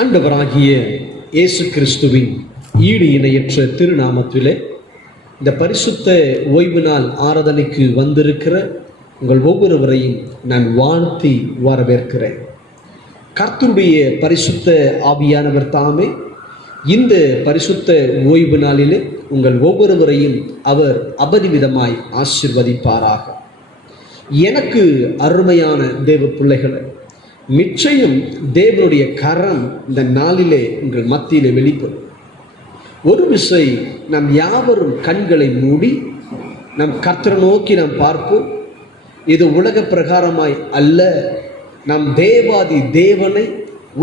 ஆண்டவராகிய இயேசு கிறிஸ்துவின் ஈடு இணையற்ற திருநாமத்திலே இந்த பரிசுத்த ஓய்வு நாள் ஆராதனைக்கு வந்திருக்கிற உங்கள் ஒவ்வொருவரையும் நான் வாழ்த்தி வரவேற்கிறேன். கர்த்தருடைய பரிசுத்த ஆவியானவர் தாமே இந்த பரிசுத்த ஓய்வு நாளிலே உங்கள் ஒவ்வொருவரையும் அவர் அபரிமிதமாய் ஆசீர்வதிப்பாராக. எனக்கு அருமையான தேவ பிள்ளைகளை, நிச்சயம் தேவனுடைய கரம் இந்த நாளிலே உங்கள் மத்தியிலே வெளிப்படும். ஒரு விசை நாம் யாவரும் கண்களை மூடி நம் கர்த்தரை நோக்கி நாம் பார்ப்போம். இது உலக பிரகாரமாய் அல்ல, நம் தேவாதி தேவனை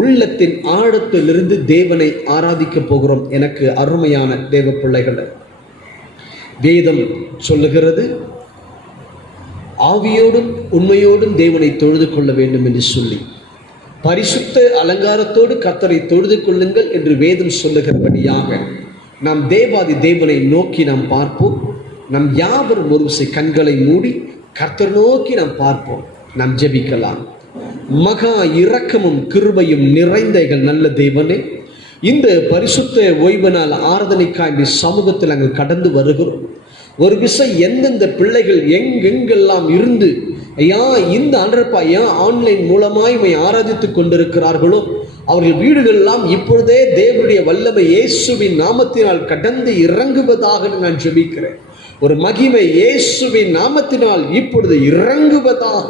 உள்ளத்தின் ஆழத்திலிருந்து தேவனை ஆராதிக்க போகிறோம். எனக்கு அருமையான தேவ பிள்ளைகளை, வேதம் சொல்லுகிறது, ஆவியோடும் உண்மையோடும் தேவனை தொழுது கொள்ள வேண்டும் என்று சொல்லி, பரிசுத்த அலங்காரத்தோடு கர்த்தரை தொழுது கொள்ளுங்கள் என்று வேதம் சொல்லுகிறபடியாக நாம் தேவாதி தேவனை நோக்கி நாம் பார்ப்போம். நம் யாவரும் ஒரு விசை கண்களை மூடி கர்த்தர் நோக்கி நாம் பார்ப்போம். நாம் ஜெபிக்கலாம். மகா இரக்கமும் கிருபையும் நிறைந்த எங்கள் நல்ல தேவனே, இந்த பரிசுத்த ஓய்வு நாள் ஆராதனைக்காய் சமூகத்தில் நாங்கள் கடந்து வருகிறோம். ஒரு விசை எந்தெந்த பிள்ளைகள் எங்கெங்கெல்லாம் இருந்து ஐயா இந்த ஆண்டப்பா ஐயா ஆன்லைன் மூலமாய் ஆராதித்து கொண்டிருக்கிறார்களோ, அவர்கள் வீடுகளெல்லாம் இப்பொழுதே தேவனுடைய வல்லமை இயேசுவின் நாமத்தினால் கடந்து இறங்குவதாக நான் ஜெபிக்கிறேன். ஒரு மகிமை இயேசுவின் நாமத்தினால் இப்பொழுது இறங்குவதாக,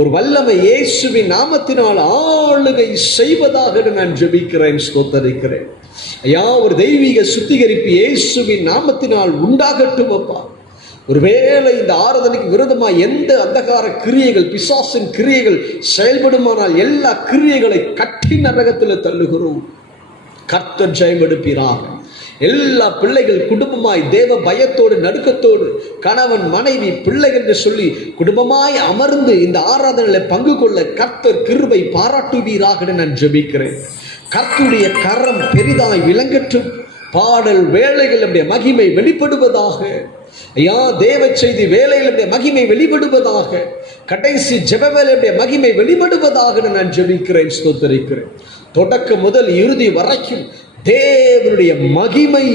ஒரு வல்லமை இயேசுவின் நாமத்தினால் ஆளுகை செய்வதாக நான் ஜெபிக்கிறேன், ஸ்தோத்தரிக்கிறேன். ஐயா, ஒரு தெய்வீக சுத்திகரிப்பு இயேசுவின் நாமத்தினால் உண்டாகட்டும் அப்பா. ஒருவேளை இந்த ஆராதனைக்கு விரோதமாக எந்த அந்தகார கிரியைகள், பிசாசின் கிரியைகள் செயல்படுமானால் எல்லா கிரியைகளை கட்டி நரகத்தில் தள்ளுகிறோம். கர்த்தர் ஜெயம் எடுப்பீராக. எல்லா பிள்ளைகள் குடும்பமாய் தேவ பயத்தோடு நடுக்கத்தோடு கணவன் மனைவி பிள்ளைகள் என்று சொல்லி குடும்பமாய் அமர்ந்து இந்த ஆராதனையில் பங்கு கொள்ள கர்த்தர் கிருபை பாராட்டுவீராக நான் ஜெபிக்கிறேன். கர்த்தருடைய கரம் பெரிதாய் விளங்கட்டும். பாடல் வேளைகளுடைய மகிமை வெளிப்படுவதாக. ஐயா, தேவ செய்தி வேலைகளுடைய மகிமை வெளிப்படுவதாக. கடைசி ஜெப வேலையுடைய மகிமை வெளிப்படுவதாக நான் ஜெபிக்கிறேன், ஸ்தோத்தரிக்கிறேன். தொடக்கம் முதல் இறுதி வரைக்கும் தேவனுடைய மகிமை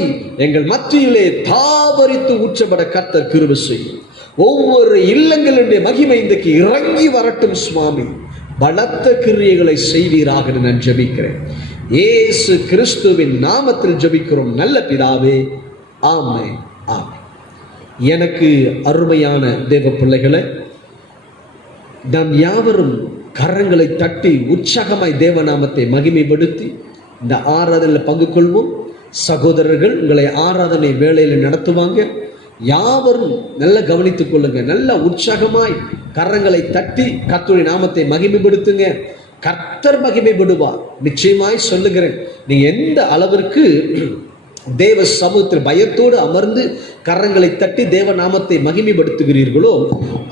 எங்கள் மத்தியிலே தாவரித்து ஊற்றப்பட கர்த்தர் கிருபை செய்யும். ஒவ்வொரு இல்லங்களுடைய மகிமை இன்றைக்கு இறங்கி வரட்டும் சுவாமி. பலத்த கிரியைகளை செய்வீராக நான் ஜெபிக்கிறேன். இயேசு கிறிஸ்துவின் நாமத்தில் ஜெபிக்கிறோம் நல்ல பிதாவே, ஆமென், ஆமென். எனக்கு அருமையான தேவ பிள்ளைகளை, நாம் யாவரும் கரங்களை தட்டி உற்சாகமாய் தேவநாமத்தை மகிமைப்படுத்தி இந்த ஆராதனையில் பங்கு கொள்வோம். சகோதரர்கள் உங்களை ஆராதனை வேளையில் நடத்துவாங்க. யாவரும் நல்ல கவனித்துக் கொள்ளுங்க. நல்ல உற்சாகமாய் கரங்களை தட்டி கர்த்தருடைய நாமத்தை மகிமைப்படுத்துங்க. கர்த்தர் மகிமைப்படுவார். நிச்சயமாய் சொல்லுகிறேன், நீங்க எந்த அளவிற்கு தேவ சமூகத்தில் பயத்தோடு அமர்ந்து கரங்களை தட்டி தேவ நாமத்தை மகிமைப்படுத்துகிறீர்களோ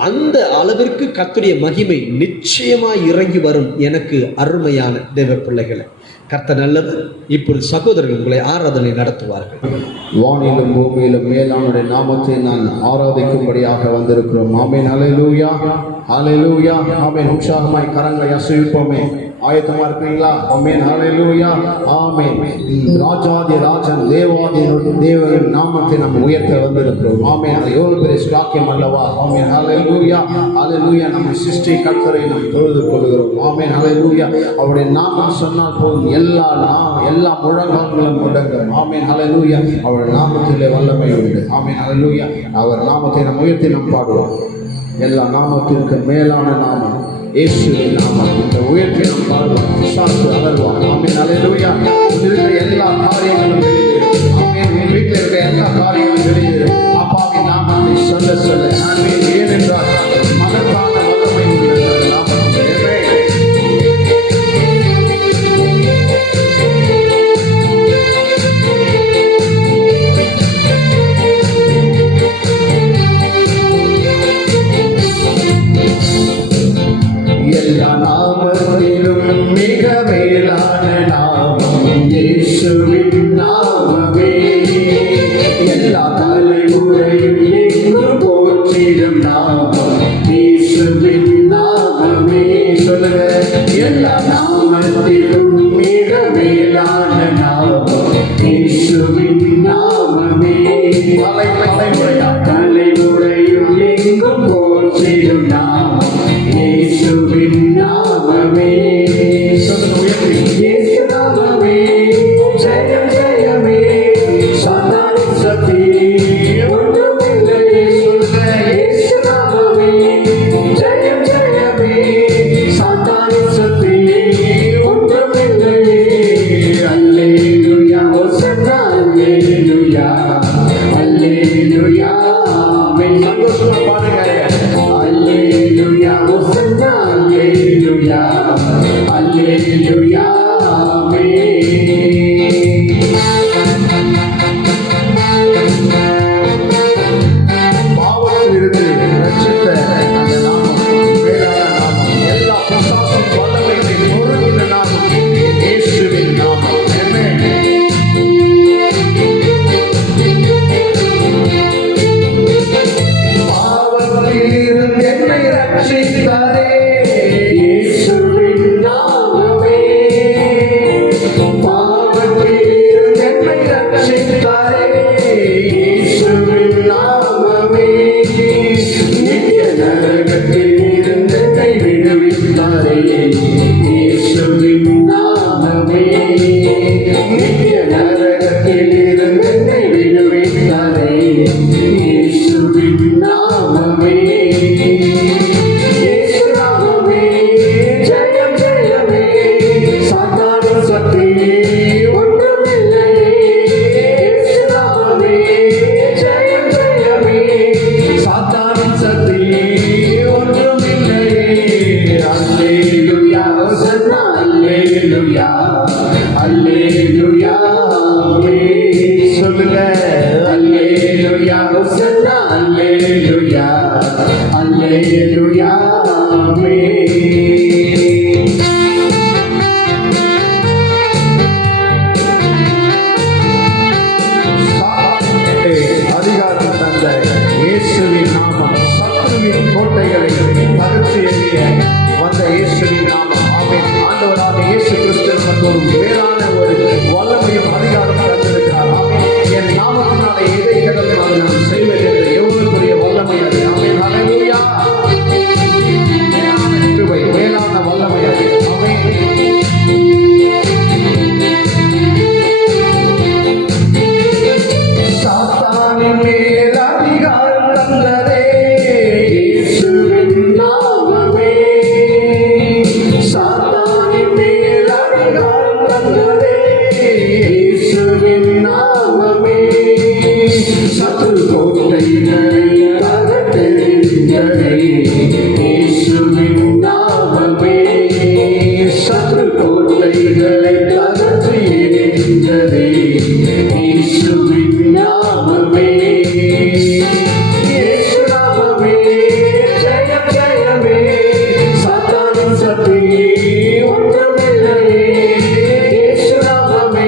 அந்த அளவிற்கு கர்த்தருடைய மகிமை நிச்சயமாய் இறங்கி வரும். எனக்கு அருமையான தேவ பிள்ளைகளை, கர்த்தர் நல்லவர். இப்பொழுது சகோதரர்கள் உங்களை ஆராதனை நடத்துவார்கள். வானிலும் பூமியிலும் மேலானுடைய நாமத்தை நான் ஆராதிக்கும்படியாக வந்திருக்கிறோம். ஆமென், ஹல்லேலூயா, ஹல்லேலூயா, ஆமென். உற்சாகமாய் கரங்களை அசைப்போமே. ஆயத்தமா இருக்கிறீங்களா? ஆமென், ஹல்லேலூயா, ஆமென். ராஜாதி ராஜன் தேவாதி தேவரின் நாமத்தை நாம் உயர்த்த வந்திருக்கிறோம். ஆமென். அது எவ்வளவு பெரிய ஸ்லாக்கியம் அல்லவா? ஆமென், ஹல்லேலூயா, ஹல்லேலூயா. நம்ம சிருஷ்டி கர்த்தரை நாம் தொழுது கொள்கிறோம். ஆமென், ஹல்லேலூயா. அவருடைய நாமம் சொன்னால் போதும், எல்லா முழங்கால்களும் முடங்கும். ஆமென், ஹல்லேலூயா. அவருடைய நாமத்திலே வல்லமை உண்டு. ஆமென், ஹல்லேலூயா. அவர் நாமத்தை நாம் உயர்த்தி நாம் பாடுவோம். எல்லா நாமத்திற்கு மேலான நாமம் இயேசுவின் நாமம். இந்த உயர்த்தி நாம் பாடுவோம். பிசாசு அகல்வான். ஆமென், ஹல்லேலூயா. இருக்கிற எல்லா காரியங்களும் வெளியேறும். ஆமென். உன் வீட்டில் இருக்கிற எல்லா காரியங்களும் வெளியேறும். அப்பாவின் நாமத்தை சொல்ல சொல்ல ஆமென். ஏனென்றால் மகத்தான வல்லமை உள்ள நாமத்திலே எல்லா நாமத்திலும் மிக மேலான நித்திய நரகத்தில் இருந்து என்னை விடுவித்தாரே இயேசுவின் நாமமே. இயேசு நாமமே ஜெயம் ஜெயமே, சாத்தானின் சக்தி ஒன்றுமில்லையே. இயேசு நாமமே ஜெயம் ஜெயமே, சாத்தானின் சக்தி ஒன்றுமில்லையே. அல்லேலூயா ஹோசன்னா அல்லேலூயா அல்லேலூயா சொல்லுங்க. அல்லேலூயா ஹோசன்னா அல்லேலூயா அல்லேலூயா. அதிகாரம் தந்த இயேசுவின் நாமம், சத்துருவின் கோட்டைகளை தகர்த்து எறிய வந்த இயேசுவின் நாமம். ஆமென். ஆண்டவராக இயேசு கிறிஸ்து நமக்கு ஒரு மேலான ஒரு வல்லமையும் அதிகாரம் தந்திருக்கிறார். ஆமென். என் நாமத்தினாலே எதை கடந்து அதை நான் செய்வேன் என்று எவ்வளவுக்குரிய வல்லமை அது. ஆமென். ஹல்லேலூயா. மேலான கிருபை, மேலான வல்லமை அது. ஆமென். சாத்தானின் மேல் அதிகாரம் தந்ததே இயேசுவின் நாமமே. சாத்தானின் மேல் அதிகாரம் தந்ததே இயேசுவின் நாமமே. சத்துரு கோட்டைகளை தகர்த்தெறிந்ததே இயேசுவின் நாமமே. சத்துரு கோட்டைகளை தகர்த்து எறிந்ததே இயேசுவின் நாமமே. இயேசு நாமமே ஜெயம் ஜெயமே, சாத்தானின் சக்தி ஒன்றுமில்லையே. இயேசு நாமமே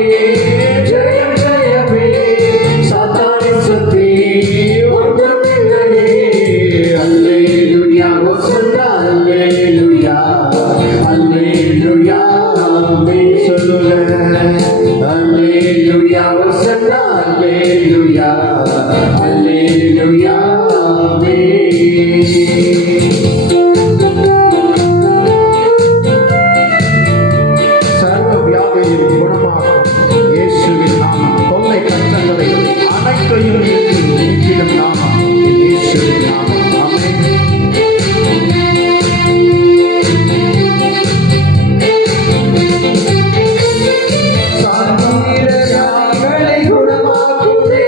ஜெயம் ஜெயமே, சாத்தானின் சக்தி ஒன்றுமில்லையே. அல்லேலூயா ஹோசன்னா அல்லேலூயா அல்லேலூயா. ஆமென் சொல்லுங்க. அல்லேலூயா ஹோசன்னா அல்லேலூயா அல்லேலூயா. ஆமென். சர்வ வியாதியை குணமாக்கும் இயேசுவின் நாமம், தொல்லை கஷ்டங்களை அனைத்தையும் நீக்கிடும் நாமம் இயேசுவின் நாமம். ஆமென். சரீர வியாதிகளை குணமாக்குதே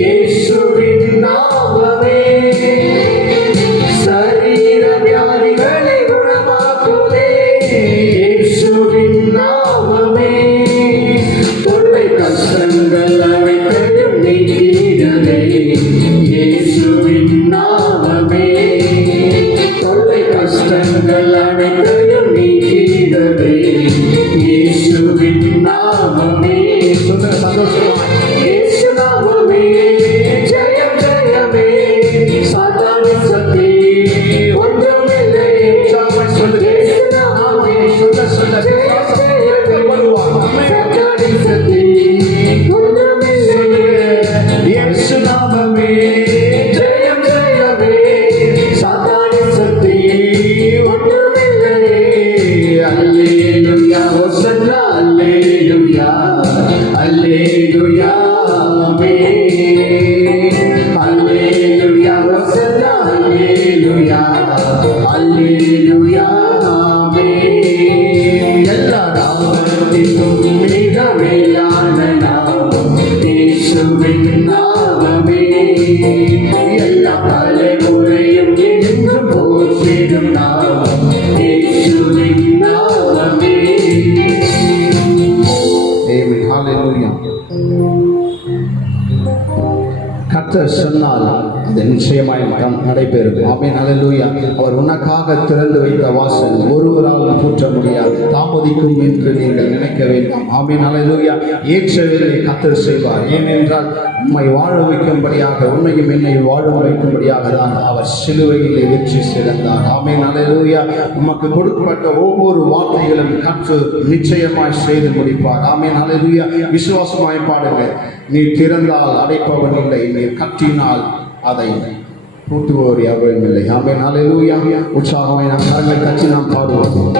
இயேசுவின் நாமமே. சரீர வியாதிகளை குணமாக்குதே இயேசுவின் நாமமே. தொல்லை கஷ்டங்கள் அனைத்தையும் நீக்கிடவே இயேசுவின் நாமமே. தொல்லை கஷ்டங்கள் அனைத்தையும் நீக்கிடவே இயேசுவின் நாமமே. சொல்ல சந்தோஷமா. இயேசு நாமமே ஜெயம் ஜெயமே, சாத்தானின் சக்தி ஒன்றுமில்லையே. சொல்லுங்க. இயேசு நாமமே சொல்ல சொல்ல சாத்தானின் சக்தி ஒன்றுமில்லையே. இயேசு நாமமே ஜெயம் ஜெயமே, சாத்தானின் சக்தி ஒன்றுமில்லையே. அல்லேலூயா ஹோசன்னா அல்லேலூயா அல்லேலூயா. ஆமென். அல்லேலூயா ஹோசன்னா அல்லேலூயா அல்லேலூயா. ஆமென். எல்லா நாமத்திலும் மிக மேலான நாமம் இயேசுவின் நாமமே. எல்லா தலைமுறையும் என்றும் போற்றிடும் நாமம் இயேசுவின் நாமமே. ஆமென். ஹல்லேலூயா. கர்த்தர் சொன்னால் அது நிச்சயமாய் நடைபெறும். ஆமென். ஹல்லேலூயா. அவர் உனக்காக திறந்து வைத்த வாசல் ஒருவரால் பூட்ட முடியாது, தாமதிக்கும் என்று நீங்கள் நினைக்க வேண்டாம். ஆமென். ஹல்லேலூயா. ஏற்ற வேலையை கர்த்தர் செய்வார். ஏனென்றால் உம்மை வாழ வைக்கும்படியாக, உன்னையும் என்னை வாழ வைக்கும்படியாக தான் அவர் சிலுவையிலே வெற்றி சிறந்தார். ஆமென். ஹல்லேலூயா. உமக்கு கொடுக்கப்பட்ட ஒவ்வொரு வார்த்தைகளும் கர்த்தர் நிச்சயமாய் செய்து முடிப்பார். ஆமென். ஹல்லேலூயா. விசுவாசமாய் பாடுங்க. நீ திறந்தால் அடைப்பவன் இல்லை, நீ கட்டினால் அதை பூட்டுவோர் யாரும் இல்லை. ஆமென். ஹல்லேலூயா. உற்சாகமாய் நாம் கரங்களை கட்டி நாம் பாடுவோம்.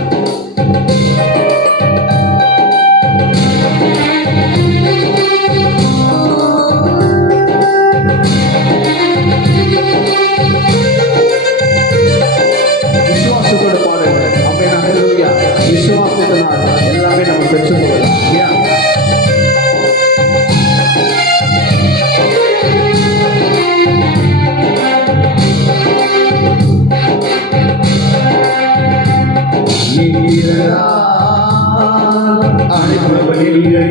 அழைப்பவனில்லை,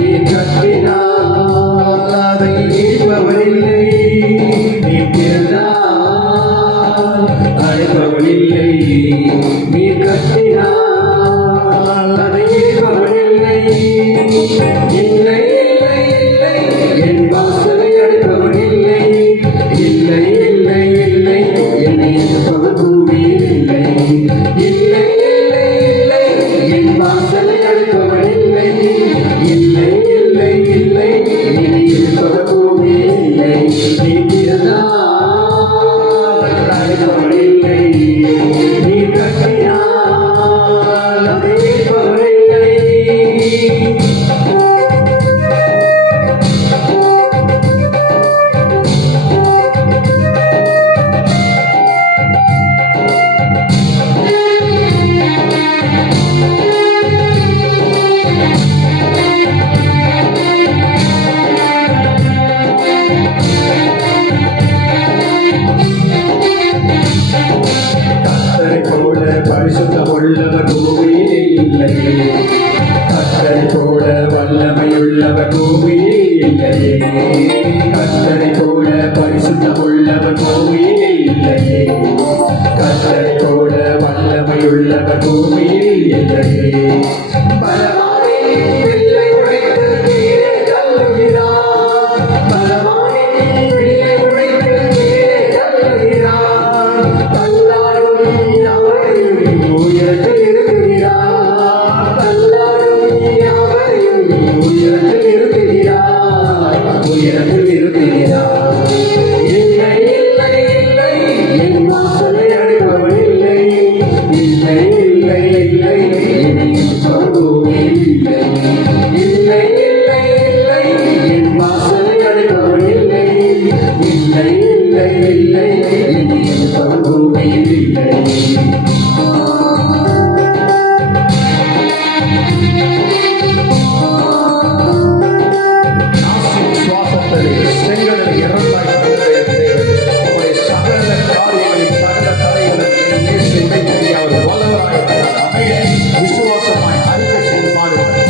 நீ கட்டினால் அதை இடிப்பவனில்லை, நீ திறந்தால் அழைப்பவனில்லை, நீ கட்டினால் அதை இடிப்பவனில்லை. இல்லை இல்லை இல்லை என் வாசலை அழைப்பவனில்லை, இல்லை இல்லை இல்லை என்னை எதிர்ப்பவர் பூமியில் இல்லை. இல்லை இல்லை இல்லை என் வாசலை அழைப்பவனில்லை, இல்லை இல்லை இல்லை என்னை எதிர்ப்பவர் பூமியில் இல்லை. நீ திறந்தால் அழைப்பவனில்லை, நீ கட்டினால் அதை இடிப்பவனில்லை. கர்த்தரை போல பரிசுத்தம் உள்ளவர் பூமியில் இல்லை, கர்த்தரை போல வல்லமையுள்ளவர் பூமியில் இல்லை, கர்த்தரை போல பரிசுத்தம் உள்ளவர் பூமியில் இல்லை, கர்த்தரை போல வல்லமையுள்ளவர் பூமியில் இல்லை. பலவானே வில்லை உடைத்து கீழே தள்ளுகிறார், பலவானே வில்லை உடைத்து கீழே தள்ளுகிறார், தள்ளாடும் யாவரையும் உயரத்தில் நிறுத்துகிறார், தள்ளாடும் யாவரையும் உயரத்தில் நிறுத்துகிறார், உயரத்தில் நிறுத்துகிறார். இல்லை இல்லை இல்லை என் வாசலை அடைபவனில்லை, இல்லை இல்லை இல்லை என் பருவத்தில் இல்லை, இல்லை இல்லை இல்லை என் வாசலை அடைபவனில்லை, இல்லை இல்லை இல்லை என் பருவத்தில் இல்லை. சுவாசத்தை செங்கடல் இரண்டாய் உங்களுடைய சகல காரியங்களின் சகல தடைகளும் இயேசு உடைத்ததை அவர் வல்லவராய் இருக்கிறார். ஆமென். விசுவாசமாய் அறிக்கை செய்து பாருங்கள்.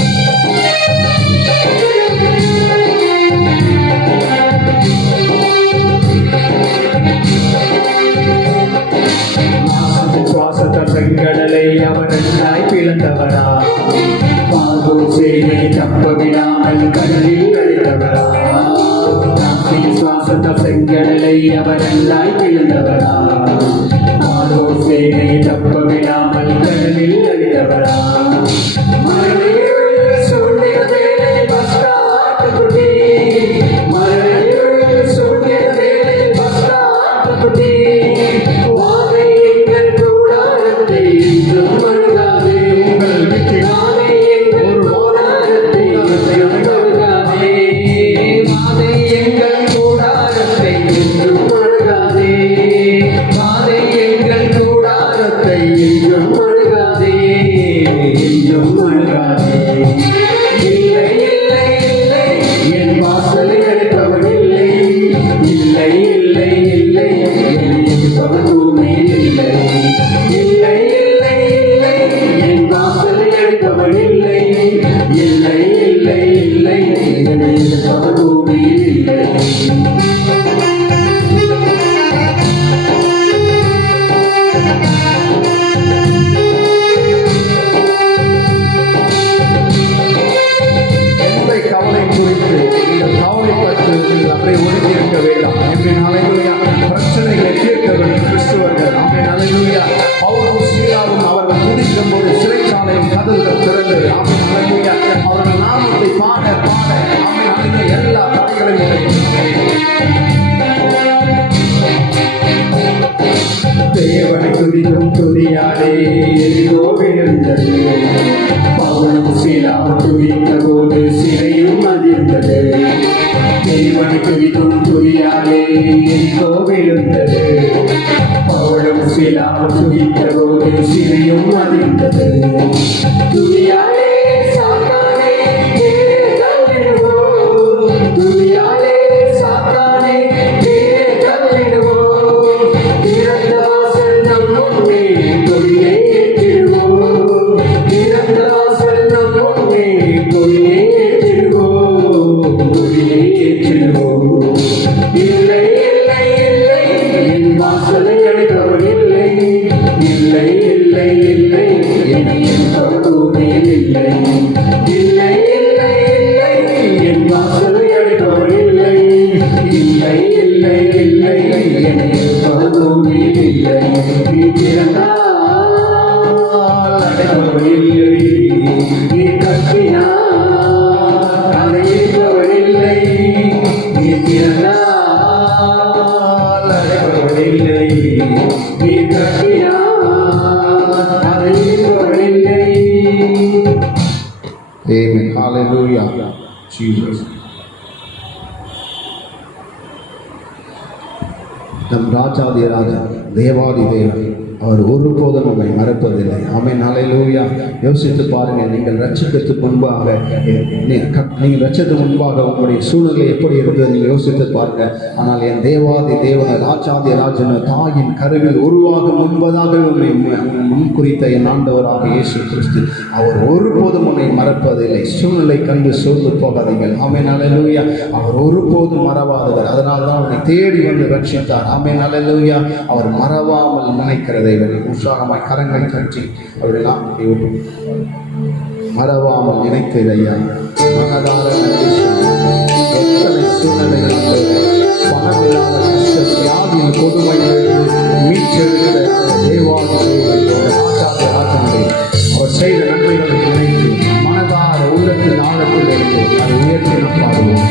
சுவாசத்த செங்கடலை அவர் ரெண்டாய் பிளந்தவரா, பாதூர் சேனை தப்ப விடாமல் கடலில் அழித்தவரா, சுவாசத்த செங்கடலை அவர் ரெண்டாய் பிளந்தவரா, பாதூர் சேனை தப்ப விடாமல் கடலில் அழித்தவரா. மரணியுள் சூழ்நிலை வேலை பஸ்டாட்டுக்குடி, மரணியுள் சூழ்நிலை வேலை பஸ்டாட்டுக்குடி, வாதை எங்கள் கூடாரத்தை என்றும் அணுகாதே, உங்கள் வீட்டில் வாதை எங்கள் கூடாரத்தை என்றும் அணுகாதே, வாதை எங்கள் கூடாரத்தை என்றும் அணுகாதே, வாதை எங்கள் கூடாரத்தை என்றும் அணுகாதே, என்றும் அணுகாதே. இல்லை இல்லை இல்லை என் வாசலை அடைப்பவனில்லை, இல்லை இல்லை இல்லை என்னை எதிர்ப்பவர் பூமியில் இல்லை, இல்லை இல்லை இல்லை என் வாசலை அடைப்பவனில்லை, இல்லை இல்லை இல்லை என்னை எதிர்ப்பவர் பூமியில் இல்லை. எந்த கவலை குறித்து நீங்கள் கவலைப்பட்டு நீங்கள் அப்படியே ஒதுக்கி இருக்க வேண்டாம். ஆமென். ஹல்லேலூயா. பிரச்சனைகளை தீர்க்கவர்கள் கிறிஸ்துவர்கள். ஆமென். ஹல்லேலூயா. பவுலும் சீலாவும் அவர்கள் துதிக்கும் போது சிறைச்சாலையின் கதவுகள் திறந்தது. ஆமென். ஹல்லேலூயா. அவர்கள் நாமத்தை பாட பாட ஆமென். ஹல்லேலூயா. எல்லா தடைகளையும் உடைத்தார். தேவனை துதிக்கும் துதியாலே எரிகோ விழுந்தது, பவுலும் சீலாவும் துதித்த போது சிறையும் அதிர்ந்தது. தேவனை துதிக்கும் துதியாலே எரிகோ விழுந்தது, பவுலும் சீலாவும் துதித்த போது சிறையும் அதிர்ந்தது. துதியாலே சாத்தானே கீழே தள்ளிடுவோம், துதியாலே சாத்தானே கீழே தள்ளிடுவோம், திறந்த வாசல் நம் முன்னே கொடியை ஏற்றிடுவோம், திறந்த வாசல் நம் முன்னே கொடியேற்றுவோம், கொடியேற்றுவோம். இல்லை இல்லை இல்லை என் வாசலை அடைப்பவர் இல்லை, இல்லை இல்லை இல்லை என் பூமியில் இல்லை, இல்லை இல்லை இல்லை என் வாசலை அடைப்பவர் இல்லை, இல்லை இல்லை இல்லை என் பூமியில் இல்லை. நீ திறந்தால் அடைப்பவர் இல்லை, நீ கட்டினால் அடைப்பவர் இல்லை, நீ திறந்தால் அடைப்பவர் இல்லை, நீ கட்டினால் அடைப்பவர் இல்லை. Amen. Hallelujah. Jesus. நம் ராஜாதி ராஜா தேவாதி தேவன் அவர் ஒருபோதும் நம்மை மறப்பதில்லை. ஆமென். ஹல்லேலூயா. யோசித்து பாருங்க, நீங்கள் ரட்சிக்கிறதுக்கு முன்பாக நீங்கள் ரட்சத்துக்கு முன்பாக உங்களுடைய சூழ்நிலை எப்படி இருந்தது நீங்கள் யோசித்து பாருங்க. ஆனால் என் தேவாதி தேவன ராஜாதி ராஜன தாயின் கருவில் உருவாகும் முன்பதாக உன்னை முன்குறித்த என் ஆண்டவராக இயேசு கிறிஸ்து அவர் ஒருபோதும் உன்னை மறப்பதில்லை. சூழ்நிலை கண்டு சோர்ந்து போகாதீர்கள். ஆமென். ஹல்லேலூயா. அவர் ஒருபோதும் மறவாதவர். அதனால தான் உன்னை தேடி வந்து ரட்சித்தார். ஆமென். ஹல்லேலூயா. அவர் மறவாமல் நினைக்கிறது உற்சாகமாய் கரங்களை கட்டி அப்படிலாம் மறவாமல் நினைத்தது ஐயா. மனதார நன்றி சொல்லுங்கள். எத்தனை சூழ்நிலைகள் பணமில்லாத கஷ்டம் வியாதியின் கொடுமையிலிருந்து மீட்டெடுக்கிற தேவாதி ராஜாதி ராஜனை அவர் செய்த நன்மைகளை நினைத்து மனதார உள்ளத்தின் ஆழத்தில் இருந்து அதை உயர்த்தின பாடுவோம்.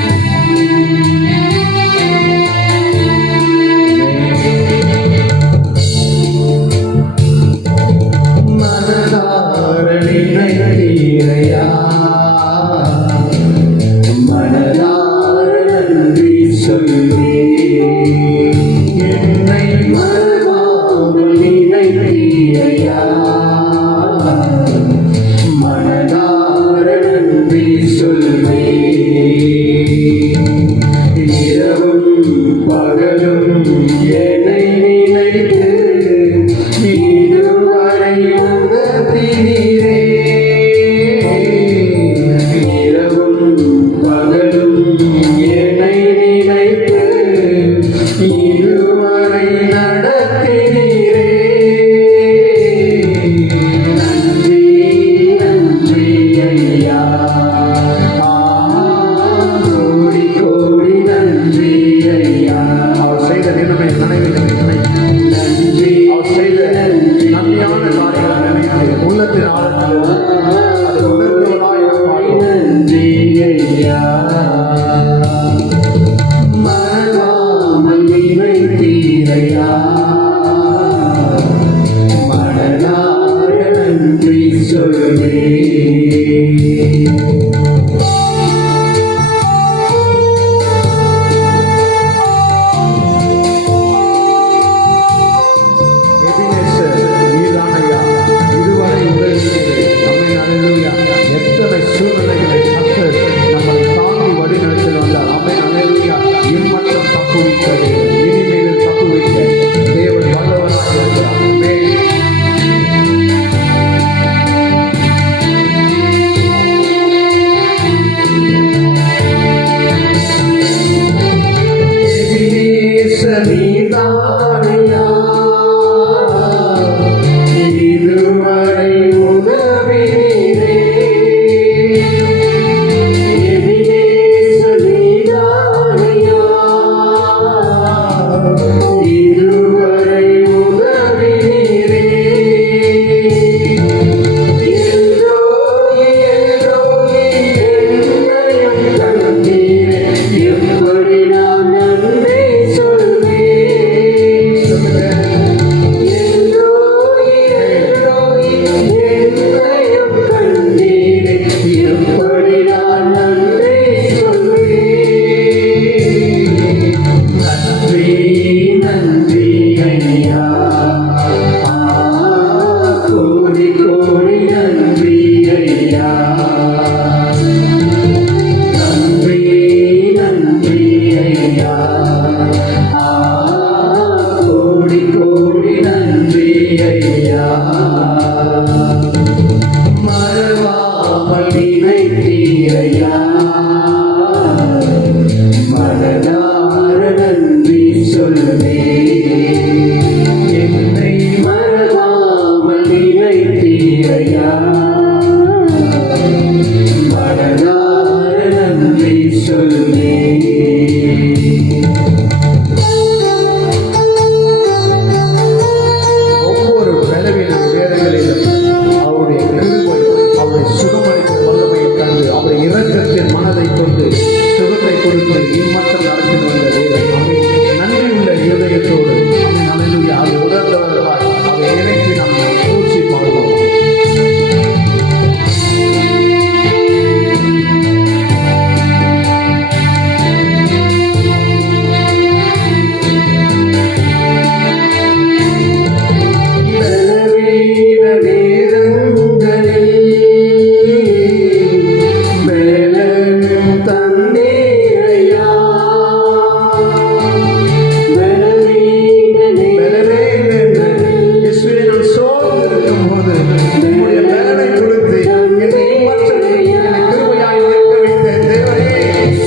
என்னை கிருபையாய் நிற்க வைத்த தேவனே,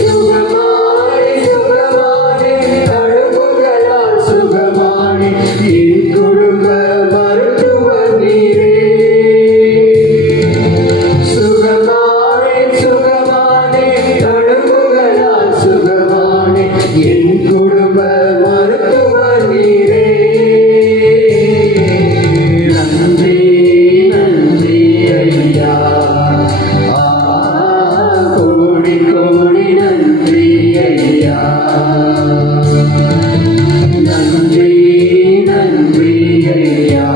சுகமானே சுகமானே தழும்புகளால் சுகமானே என் குடும்ப மருத்துவர் நீரே. சுகமானே சுகமானே தழும்புகளால் சுகமானே என் குடும்ப மருத்துவர் நீரே. நன்றி நன்றி ஐயா, கோடி கோடி நன்றி ஐயா. நன்றி நன்றி ஐயா,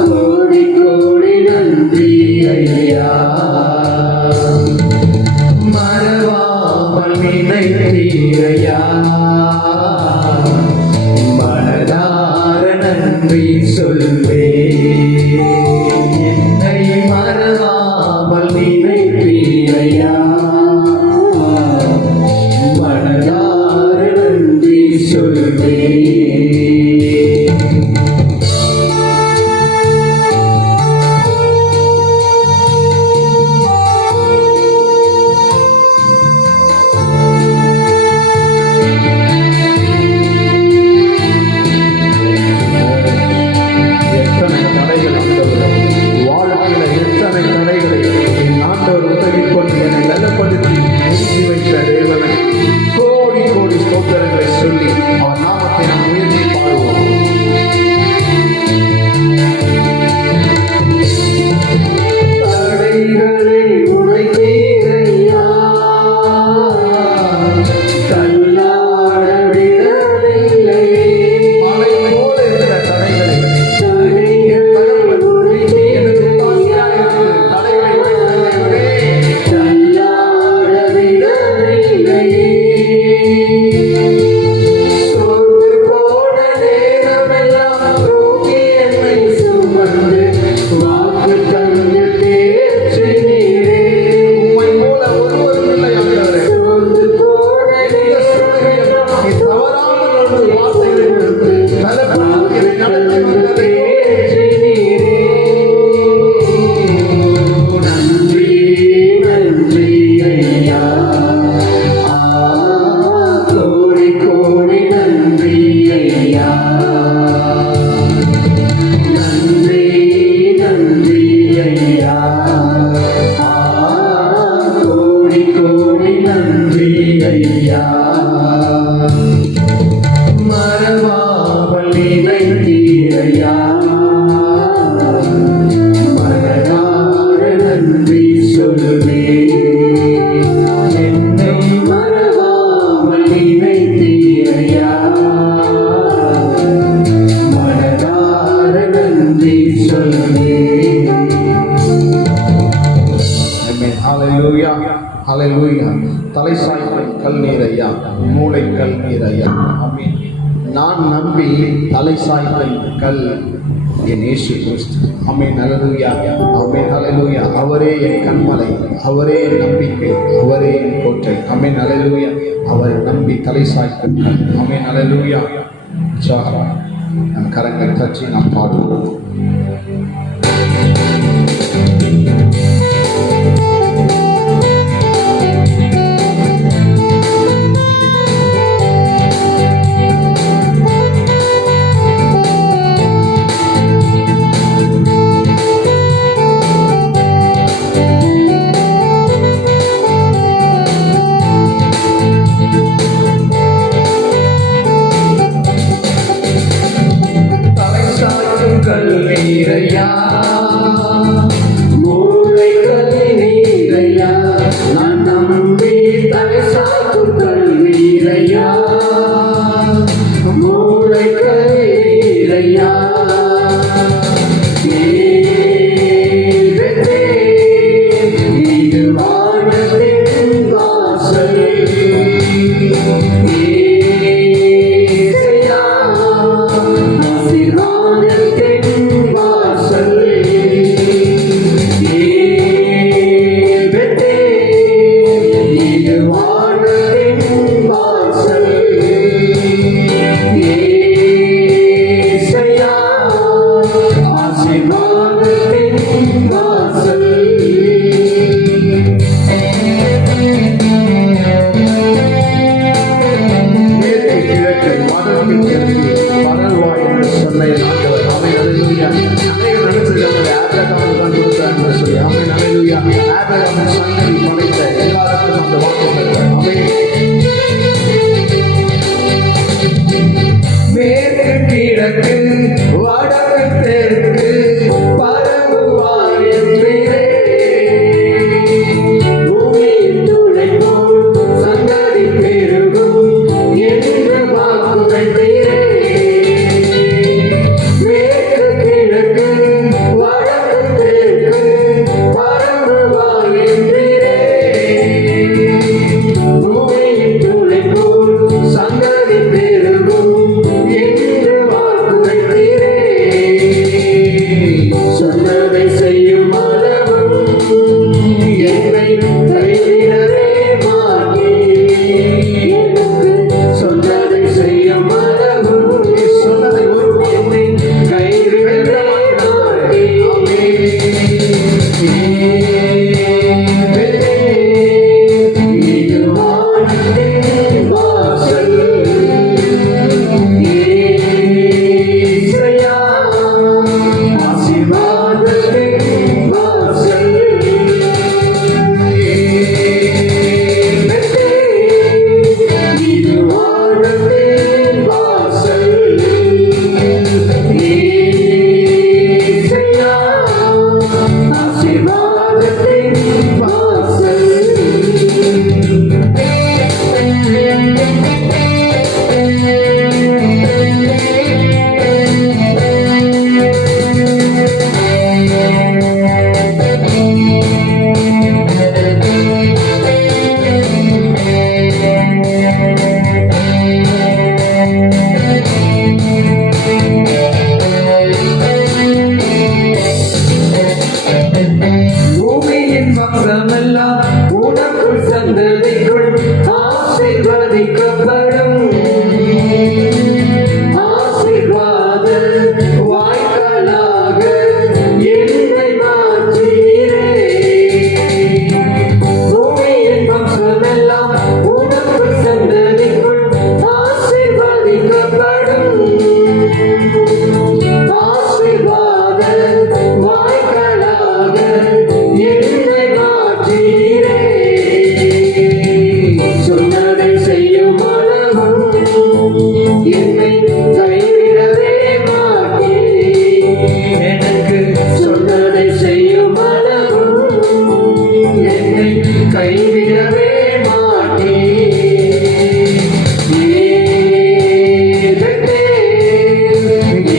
கோடி கோடி நன்றி ஐயா. மறவாமல் நினைத்தீரையா, மனதார நன்றி சொல்வே. என்னை மறவாமல் நினைத்தீரையா, மனதார நன்றி சொல்வே. எத்தனை தடைகள் ஆண்டவரே, வாழ்க்கையில எத்தனை தடைகளை என் ஆண்டவர் உதவி கொண்டு என்னை பலப்படுத்தி நிறுத்தி வைத்த தேவனை கோடி கோடி ஸ்தோத்திரங்களை சொல்லி அவர் நாமத்தை நாம் உயர்த்தி பாடுவோம். தடைகளை உடைத்தீரையா, தள்ளாட விடவில்லையே. மலை போல இருந்த தடைகளை தடைகளை உடைத்தீரையா, தடைகளை உடைத்த தேவனே, தள்ளாட விடவில்லையே. சோர்ந்து போன நேரமெல்லாம் தூக்கி என்னை சுமந்து வாக்கு தந்து தேற்றினீரே. உம்மை போல ஒருவரும் இல்லை ஆண்டவரே. சோர்ந்து போன இந்த சூழ்நிலையில் நீ தவறாமல் ஒரு வார்த்தைகளை கொடுத்து பலப்படுத்தி என்னை நடத்தி வந்த தேவனே, தேற்றினீரே. நன்றி நன்றி ஐயா, கோடி கோடி நன்றி ஐயா. நன்றி நன்றி ஐயா, கோடி கோடி நன்றி ஐயா. மறவாமல் நினைத்தீரையா, மனதார நன்றி சொல்லுவே. என்னை மறவாமல் நினைத்தீரையா, மனதார நன்றி சொல்லுவே. Amen. Hallelujah. Hallelujah. தலை சாய்க்கும் கல் நீர் ஐயா, மூளை கல் நீர் ஐயா. ஆமென். நான் நம்பி தலை சாய்க்கும் கல் என் இயேசு கிறிஸ்து. ஆமென். ஹalleluya. ஆமென். ஹalleluya. அவரே என் கண்மலை, அவரே என் நம்பிக்கை, அவரே என் கோட்டை. ஆமென். ஹalleluya. அவர் நம்பி தலை சாய்க்கும் கல். ஆமென். ஹalleluya. உற்சாகமா நம் கரங்களை தட்டி நாம் பாடுவோம். தலை சாய்க்கும் கல் நீரையா, மூளை கல் ஹalleluya ஆபிரகாமின் சந்ததி படைத்த எல்லாருக்கும் அந்த வாக்குத்தத்தம் ஆமென். மேற்கு கிழக்கு வடக்கு தெற்கு பரவுவார் என்றீரே. பூமியின் துளை போல் சந்ததி பெருகும் என்று வாக்குரைத்தீரே. மேற்கு கிழக்கு வடக்கு தெற்கு பரவுவார் என்றீரே. பூமியின் துளை போல் சந்ததி பெருகும் என்று வாக்குரைத்தீரே. சொன்னதை செய்யும் அளவும் என்னை கைவிடவே மாட்டீர். சொன்னதை செய்யும் அளவும் சொன்னதை ஒருபோதும் என்னை கைவிடவே மாட்டீர். இது வானத்தின் வாசல். ஏசையா, ஆசீர்வாதத்தின் வாசல். இது வானத்தின் வாசல். ஏசையா, ஆசீர்வாதத்தின் வாசல். பூமியின் வம்சமெல்லாம் உனக்குள் சந்ததிக்குள் ஆசீர்வதிக்கப்படும். ஆசீர்வாத வாய்க்காலாக என்னை மாற்றீரே. பூமியின் வம்சமெல்லாம் உனக்குள் சந்ததிக்குள் ஆசீர்வதிக்கப்படும். ஆசீர்வாத வாய்க்காலாக என்னை மாற்றீரே. சொன்னதை செய்யும் அளவும் என்னை கைவிடவே மாட்டீர். எனக்கு சொன்னதை செய்யும் அளவும் என்னை கைவிடவே மாட்டீர்.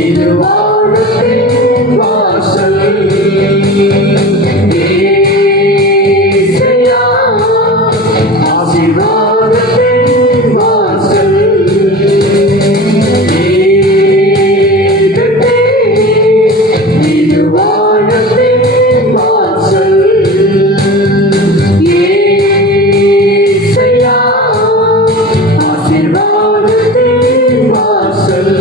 இது வானத்தின் வாசல். ஏசையா, ஆசீர்வாதத்தின் வாசல். இது வானத்தின் வாசல். ஏசையா, ஆசீர்வாதத்தின் வாசல்.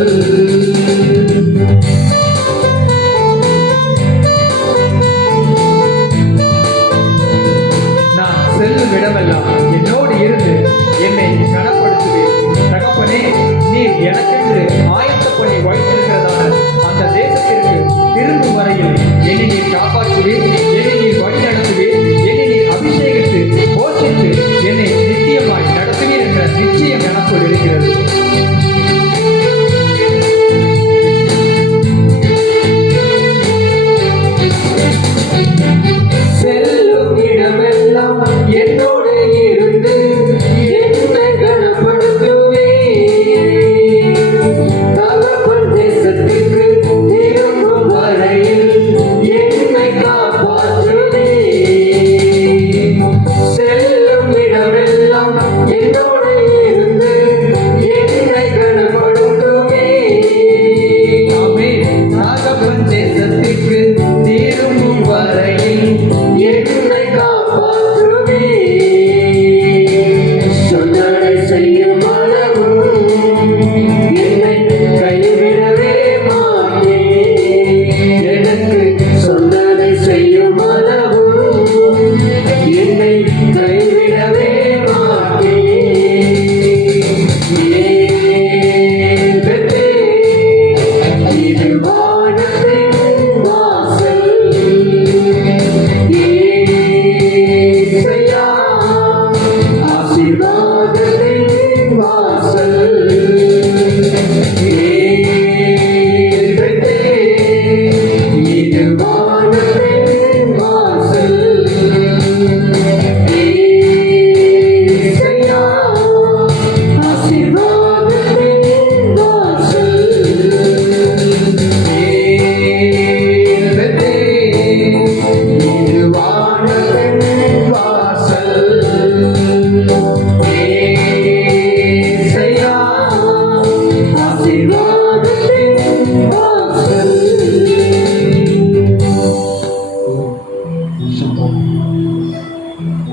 நான் செல்லும் இடமெல்லாம் என்னோடு இருந்து என்னை கனப்படுத்துவேன். தகப்பனே, நீர் எனக்கென்று ஆயத்த பண்ணி வைத்திருக்கிறதான அந்த தேசத்திற்கு திரும்பும் வரையில் என்னை நீர் காப்பாற்றுவேன், என்னை நீர் வழி நடத்துவேன், என்னை நீர் அபிஷேகித்து போஷித்து என்னை நித்தியமாய் நடத்துவீர் என்ற நிச்சயம் எனக்குள் இருக்கிறது. செல்லும் இடமெல்லாம் என்னோடு இருந்து என்னை கனப்படுத்துவே. தகப்பன் தேச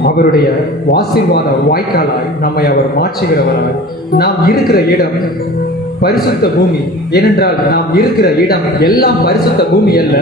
அவருடைய ஆசீர்வாத வாய்க்காலாய் நம்மை அவர் மாற்றுகிறவராய் நாம் இருக்கிற இடம் பரிசுத்த பூமி. ஏனென்றால் நாம் இருக்கிற இடம் எல்லாம் பரிசுத்த பூமி அல்ல,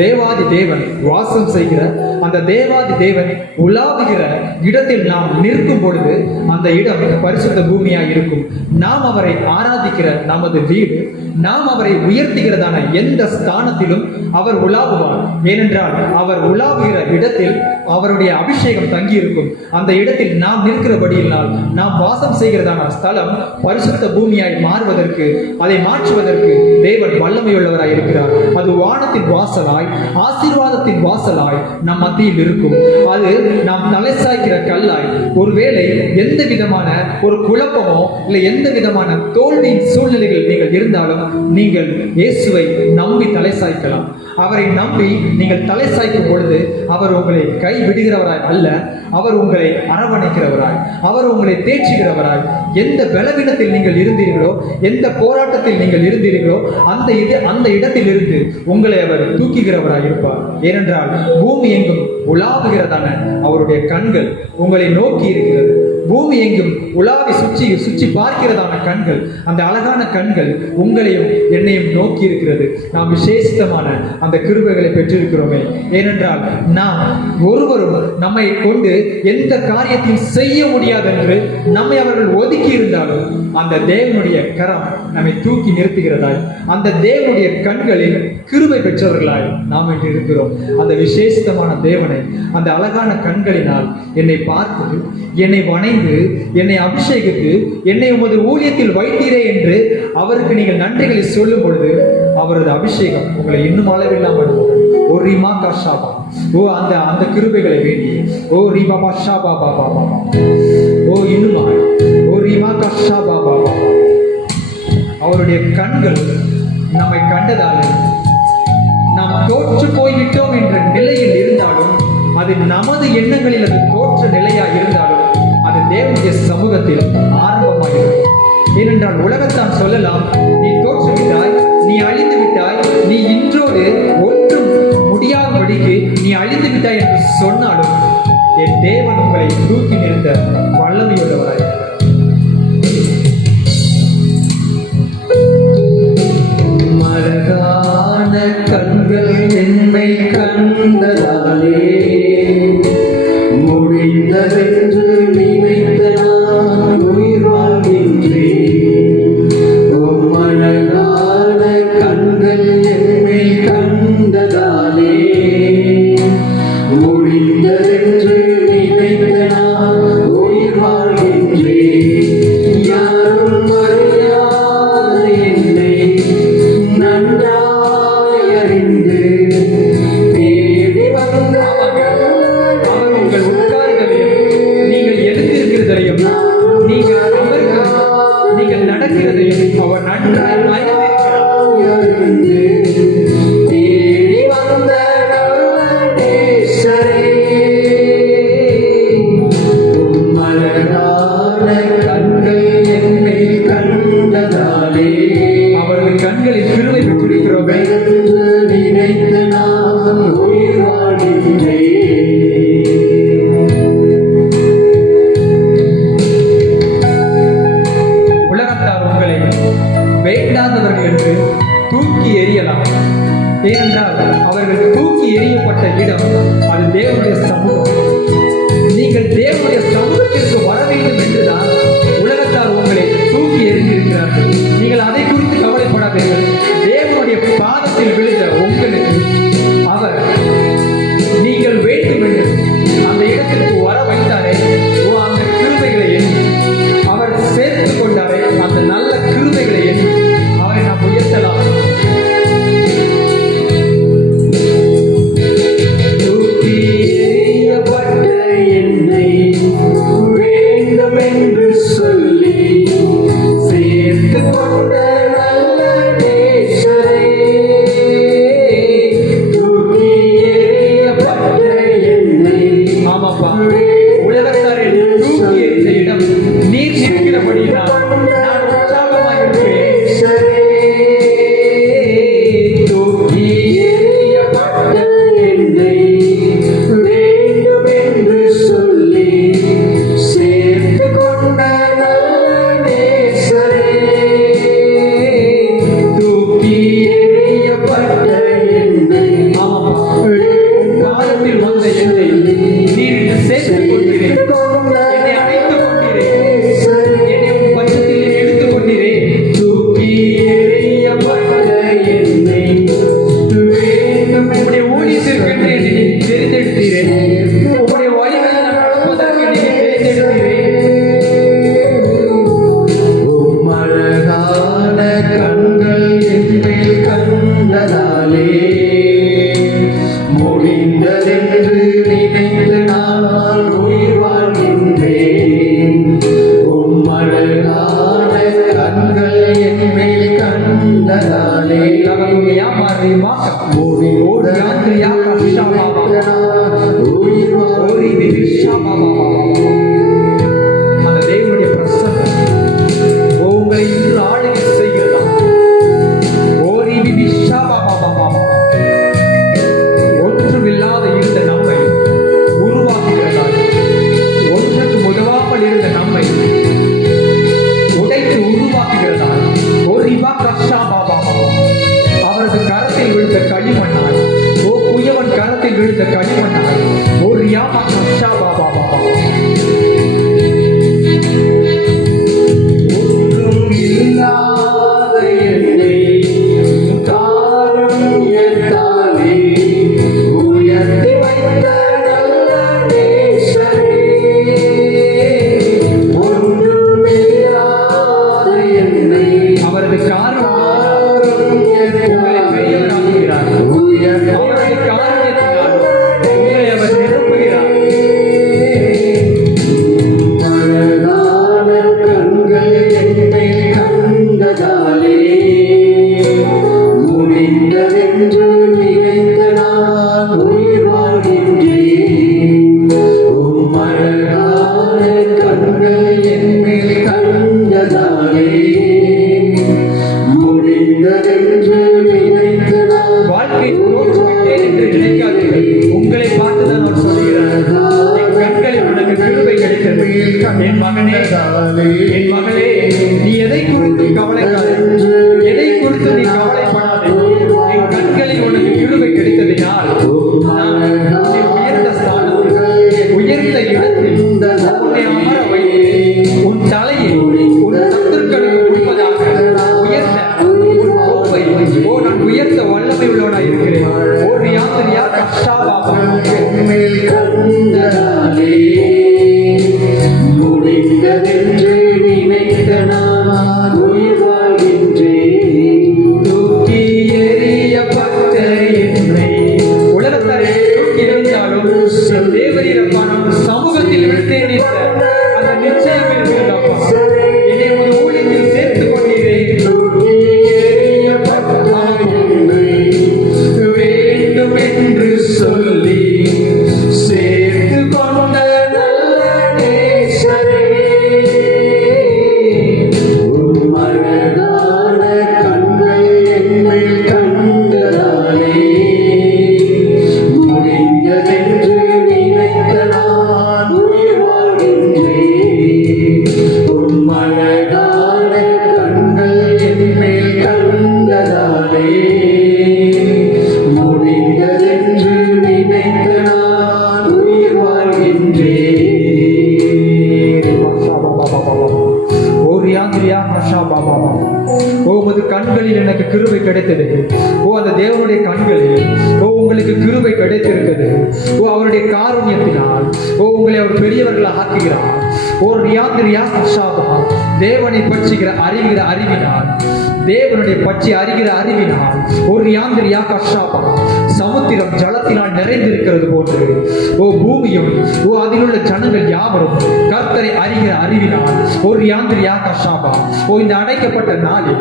தேவாதி தேவன் வாசம் செய்கிற அந்த தேவாதி தேவன் உலாவுகிற இடத்தில் நாம் நிற்கும் பொழுது அந்த இடம் பரிசுத்த பூமியாய் இருக்கும். நாம் அவரை ஆராதிக்கிற நமது வீடு, நாம் அவரை உயர்த்துகிறதான எந்த ஸ்தானத்திலும் அவர் உலாவுவார். ஏனென்றால் அவர் உலாவுகிற இடத்தில் அவருடைய அபிஷேகம் தங்கியிருக்கும். அந்த இடத்தில் நாம் நிற்கிறபடியினால் நாம் வாசம் செய்கிறதான ஸ்தலம் பரிசுத்த பூமியாய் மாறுவதற்கு, அதை மாற்றுவதற்கு தேவன் வல்லமையுள்ளவராய் இருக்கிறார். அது வானத்தின் வாசலாய், ஆசீர்வாதத்தின் வாசலாய் நம் மத்தியில் இருக்கும். அது நாம் தலை சாய்க்கிற கல்லாய், ஒருவேளை எந்த விதமான ஒரு குழப்பமோ இல்லை எந்த விதமான தோல்வியின் சூழ்நிலைகள் நீங்கள் இருந்தாலும் நீங்கள் இயேசுவை நம்பி தலை சாய்க்கலாம். அவரை நம்பி நீங்கள் தலை சாய்க்கும் பொழுது அவர் உங்களை கை விடுகிறவராய் அல்ல, அவர் உங்களை அரவணைக்கிறவராய், அவர் உங்களை தேற்றுகிறவராய். எந்த பலவீனத்தில் நீங்கள் இருந்தீர்களோ, எந்த போராட்டத்தில் நீங்கள் இருந்தீர்களோ அந்த இடத்தில் இருந்து உங்களை அவர் தூக்குகிறவராய் இருப்பார். ஏனென்றால் பூமி எங்கும் உலாவுகிறதான அவருடைய கண்கள் உங்களை நோக்கி இருக்கிறது. பூமி எங்கும் உலாவி சுற்றி பார்க்கிறதான கண்கள், அந்த அழகான கண்கள் உங்களையும் என்னையும் நோக்கி இருக்கிறது. நாம் விசேஷமான அந்த கிருபைகளை பெற்றிருக்கிறோமே. ஏனென்றால் நாம் ஒருவரும் நம்மை கொண்டு எந்த காரியத்தையும் செய்ய முடியாது என்று நம்மை அவர்கள் ஒதுக்கி இருந்தாலும் அந்த தேவனுடைய கரம் நம்மை தூக்கி நிறுத்துகிறதாய், அந்த தேவனுடைய கண்களில் கிருபை பெற்றவர்களாய் நாம் இன்று இருக்கிறோம். அந்த விசேஷமான தேவனை அந்த அழகான கண்களினால் என்னை பார்த்து, என்னை வணைந்து, என்னை அபிஷேகித்து, என்னை உமது ஊழியத்தில் வைத்தீரே என்று அவருக்கு நீங்கள் நன்றிகளை சொல்லும் பொழுது அவரது அபிஷேகம் உங்களை இன்னும் அளவில்லாமல் ஓ ரீமா காஷாபா, ஓ அந்த கிருபைகளை வேண்டி, ஓ ரீபாபா ஷாபா பாபா பாபா, ஓ இன்னுமா, ஓ ரீமா காஷாபா பாபா. அவருடைய கண்கள் நம்மை கண்டதால நாம் தோற்று போய்விட்டோம் என்ற நிலையில் இருந்தாலும், அது நமது எண்ணங்களில் அது தோற்ற நிலையா இருந்தாலும் அது தேவனுடைய சமூகத்தில் ஆரம்பமாயிருக்கும். ஏனென்றால் உலகத்தான் சொல்லலாம், நீ தோற்றுவிட்டாய், நீ அழிந்து விட்டாய், நீ இன்றோடு ஒன்றும் முடியாதபடிக்கு நீ அழிந்து விட்டாய் என்று சொன்னாலும் என் தேவன் உங்களை தூக்கி நிறுத்த வல்லமையுள்ளவராய். மரகான கண்கள் என்னை கண்டதாலே முடிந்ததென்று நினைத்த நான் உயிர் வாழ்கின்றேன். மரகான கண்கள் என்னை கண்டதாலே முடிந்ததென்று நினைத்த நான் உயிர் வாழ்கின்றேன். யாரும் அறியாத என்னை நன்றாய் அறிந்து தேடி வந்த அவர் உங்கள் உட்கார்ந்ததையும் நீங்கள் எழுந்திருக்கிறதையும் நீங்கள் அமர்கிறதையும் நீங்கள் நடக்கிறதையும் அவர் நன்றாய் அறிந்திருக்கிறார். அறிந்து தேடி வந்த நேசரே, உம் அழகான கண்கள் என்னை கண்டதாலே அவரது கண்களில் கிருபை பெற்றிருக்கிறோம். என்று நினைத்து நான் உயிர் வாழ்கின்றேன். உலகத்தார் உங்களை வேண்டாதவர்கள் என்று தூக்கி எறியலாம். ஏனென்றால் அவர்கள் தூக்கி எறியப்பட்ட இடம் அது தேவனுடைய சமூகம். நீங்கள் தேவனுடைய சமூகத்திற்கு வர வேண்டும் என்றுதான் உலகத்தார் உங்களை தூக்கி எறிந்திருக்கிறார்கள். நீங்கள் அதை குறித்து கவலைப்படாதீர்கள். தேவனுடைய பாதத்தில் விழுந்த உங்களுக்கு அவர் நீங்கள் வேண்டும் என்று அந்த இடத்திற்கு வர வைத்தாரே, அந்த கிருபைகளை எண்ணி அவர் சேர்த்துக் கொண்டாரே, அந்த நல்ல கிருபைகளை எண்ணி அவரை நாம் உயர்த்தலாம். தூக்கி எறியப்பட்ட என்னை வேண்டும் என்று சொல்லி சேர்த்து கொண்ட நல்ல நேசரே, தூக்கி எறியப்பட்ட என்னை ஆமாப்பா, உலகத்தாரில் தூக்கி எறிந்த இடம் நீர் நிற்கிறபடியினால் நான் உற்சாகமாக இருக்கிறேன். தூக்கி எறியப்பட்ட என்னை அந்த தேவனுடைய பிரசன்னம் உங்களை இன்று ஆளுகை செய்கிறதா? ஒன்றுமில்லாத இருந்த நம்மை உருவாக்குகிறதா? ஒன்றுக்கு உதவாமல் இருந்த நம்மை உடைத்து உருவாக்குகிறதா? அவரது கரத்தில் விழுந்த களிமண்ணால், குயவன் கரத்தில் விழுந்த களிமண்ணால் ஒரு யாமா கஷா பாபா பாபா ஒன்றும் இல்லாத என்னை காருண்யத்தாலே உயர்த்தி வைத்த நல்ல நேசரே. ஒன்றும் இல்லாத என்னை அவரது உங்களை பெரியவராக்குகிறார். அவரது காரணத்தினால் உங்களை அவர் நிரப்புகிறார். அழகான கண்கள் என்னை கண்டதாலே முடிந்ததென்று நினைத்த நான் உயிர் வாழ்கின்றேன். உம் அழகான கண்கள் என்னை கண்டதாலே முடிந்ததென்று நினைத்த நான் வாழ்க்கை தோற்றுவிட்டேன் என்று நினைக்காதீர்கள். உங்களை பார்த்துதான் அவர் சொல்கிறார், என் கண்களில் உனக்கு கிருபை கிடைத்தது. என் மகனே, என் மகளே, நீ எதை குறித்து கவலைக்காதே, எதை குறித்து நீ கவலைப்படாதே. என் கண்களில் உனக்கு கிருபை கிடைத்ததினால் நான் உன்னை உயர்ந்த ஸ்தானத்தில், உயர்ந்த இடத்தில் உன்னை அமர வைத்து உன் தலையை உன் சத்துருக்களுக்கு கொடுப்பதாக உயர்ந்த உன் கோப்பை நான் உயர்த்த வல்லமை உள்ளவனாய் இருக்கிறேன். ஒரு யாத்திரையா கஷ்டா பாபா மேல் கண்டதாலே முடிந்ததென்று நினைத்த நான் உயிர் வாழ்கின்றேன். தூக்கி எறியப்பட்ட என்னை உலகத்தாரை தூக்கி எறிந்தாலும் தேவரீரப்பா நான் சமூகத்தில் விட்டு நிற்க அந்த நிச்சயம் இருக்கிறதப்பா. என்னை ஒரு ஊழியத்தில் சேர்த்துக் கொண்டீரே. வேண்டும் என்று சொல்லி சேர்த்து கொண்ட நல்ல நேசரே. உம் அழகான கண்கள் என்னை கண்டதாலே முடிந்ததென்று நினைத்த நான் உயிர் வாழ்கின்றேன். உம் அழகான கண்கள் என்னை கண்டதாலே முடிந்ததென்று நினைத்த நான் உயிர் வாழ்கின்றேன். உமது கண்களில் எனக்கு கிருபை கிடைத்தது. அந்த தேவனுடைய கண்களில் உங்களுக்கு கிருபை கிடைத்திருக்கிறது. அவருடைய காருண்யத்தினால் உங்களை அவர் பெரியவர்களை ஆக்குகிறார். தேவனை பற்றிகிற அறிகிற அறிவினால், தேவனுடைய பற்றி அறிகிற அறிவினால் ஒரு யாந்திரியா கஷாபா சமுத்திரம் ஜலத்தினால் நிறைந்திருக்கிறது போன்று பூமியும் அதிலுள்ள ஜனங்கள் யாவரும் கர்த்தரை அறிகிற அறிவினால் ஒரு யாந்திரியா கஷாபா இந்த அடைக்கப்பட்ட நாளில்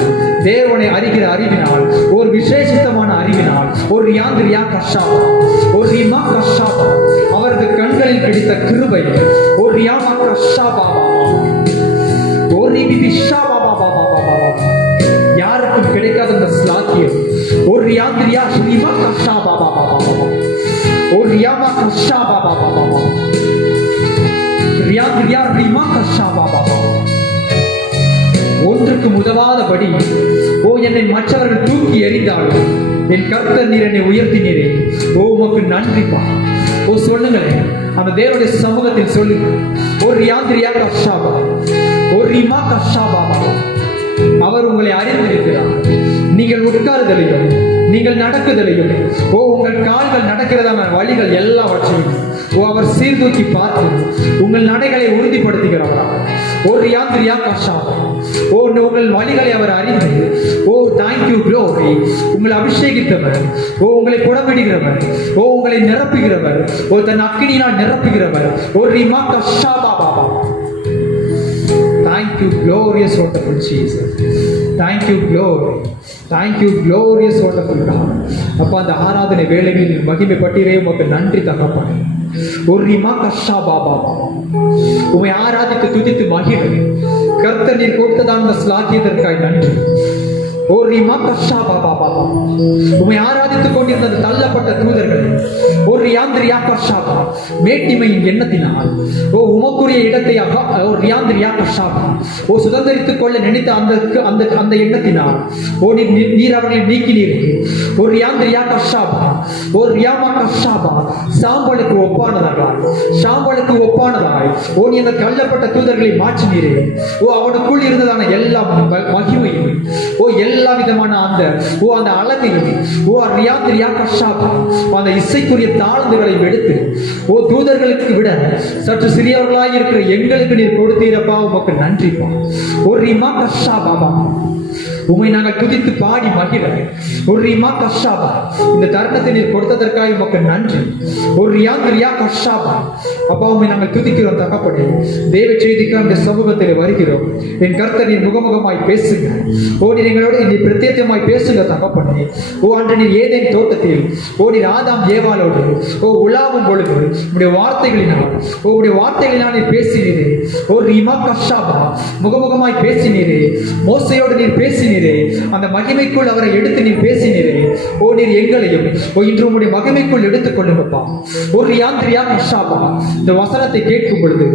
தேவனை அறிகிற அறிவினால் ஒரு விசேஷித்தமான அறிவினால் ஒரு யாந்திரியா கஷாபா ஒரு ரிமா கஷாபா அவரது கண்களில் கிடைத்த கிருபை ஒரு யாமா கஷாபா ஒரு விஷாபா யாருக்கும் கிடைக்காத அந்த ஸ்லாக்கியம் ஒரு யாந்திரியா ஸ்ரீமா கஷா பாபா பாபா ஒரு யாமா கஷா பாபா பாபா யாந்திரியா ரிமா கஷா பாபா ஒன்றுக்கு உதவாதபடி என்னை மற்றவர்கள் தூக்கி எறிந்தாலும் என் கர்த்தர் நீர் என்னை உயர்த்தினீரே. உமக்கு நன்றிப்பா. சொல்லுங்களேன், அந்த தேவனுடைய சமூகத்தில் சொல்லுங்க. ஒரு யாந்திரியா கஷா பாபா ஒரு ரிமா கஷா பாபா அவர் உங்களை அறிந்திருக்கிறார். நீங்கள் உட்காருதலையும் நீங்கள் நடக்குதலையும் உங்கள் கால்கள் நடக்கிறதான வழிகள் எல்லாவற்றையும் அவர் சீர்தூக்கி பார்த்து உங்கள் நடைகளை உறுதிப்படுத்துகிறாரா? ஒரு யாந்திரியா கஷா உங்கள் வழிகளை அவர் அறிந்து தேங்க்யூ க்ளோரி உங்களை அபிஷேகித்தவர் உங்களை புடமிடுகிறவர் உங்களை நிரப்புகிறவர் தன் அக்கினியினால் நிரப்புகிறவர் ஒரு ரிமா கஷா Baba. Thank you, glorious, wonderful Jesus. Thank you, glory. Thank you, glorious, wonderful God. அப்பா, அந்த ஆராதனை வேளைகளில் மகிமைப்பட்டீரே, உமக்கு நன்றி தகப்பனே. ஒரு ரிமா கஷா பாபா உம்மை ஆராதித்து துதித்து மகிழ கர்த்தர் நீர் கொடுத்ததான அந்த ஸ்லாக்கியதற்காய் நன்றி. ஓ ரிமா கஷா பாபா பாபா உம்மை ஆராதித்துக் கொண்டிருந்த அந்த தள்ளப்பட்ட தூதர்கள் ஒரு ரியாந்திரியா கஷாபா மேட்டிமையின் எண்ணத்தினால் ஓ உமக்குரிய இடத்தை ஓ ரியாந்திரியா கஷாபா ஓ சுதந்திரித்துக் கொள்ள நினைத்த அந்த அந்த எண்ணத்தினால் ஓ நீர் அவர்களை நீக்கினீர். ஒரு ரியாந்திரியா கஷாபா ஒரு ரியாமா கஷாபா சாம்பலுக்கு ஒப்பானதாய் ஓ நீ அந்த தள்ளப்பட்ட தூதர்களை மாற்றினீரே. ஓ அவனுக்குள் இருந்ததான எல்லா மகிமையும் ஓ எல்லா விதமான அந்த அழகையும் ஓ ரியாந்திரியா கஷாபா அந்த இசைக்குரிய தாழ்ந்துகளை எடுத்து ஓ தூதர்களுக்கு விட சற்று சிறியவர்களாக இருக்கிற எங்களுக்கு நீர் கொடுத்தீரப்பா, உமக்கு நன்றிப்பா. ஒரு ரிமா கஷாபா உம்மை நாங்கள் துதித்து பாடி மகிழ ஒரு ரிமா கஷாபா இந்த தருணத்தை நீர் கொடுத்ததற்காக உமக்கு நன்றி. ஒரு ரியாந்திரியா கஷாபா அப்பா உம்மை நாங்கள் துதிக்கிறோம் தகப்பனே. தேவ செய்திக்கு அந்த சமூகத்தில் வருகிறோம். என் கர்த்தர் நீர் முகமுகமாய் பேசுங்க. ஓ நீர் எங்களோட நீர் பிரத்யேகமாய் பேசுங்க தகப்பனே. ஓ அன்று நீர் ஏதேன் தோட்டத்தில் ஓ நீர் ஆதாம் ஏவாளோடு ஓ உலாவும் பொழுது உடைய வார்த்தைகளினால் நீர் பேசினீரே. ஓ ரிமா கஷாபா முகமுகமாய் பேசினீரே. மோசையோடு நீர் பேசினீரே. அந்த மகிமைக்குள் அவரை எடுத்து நீர் பேசினீரே. ஓ நீர் எங்களையும் ஓ இன்று உங்களுடைய மகிமைக்குள் எடுத்துக் கொள்ளுங்கப்பா. ஒரு ரியாந்திரியா கஷாபா இந்த வசனத்தை கேட்கும் பொழுது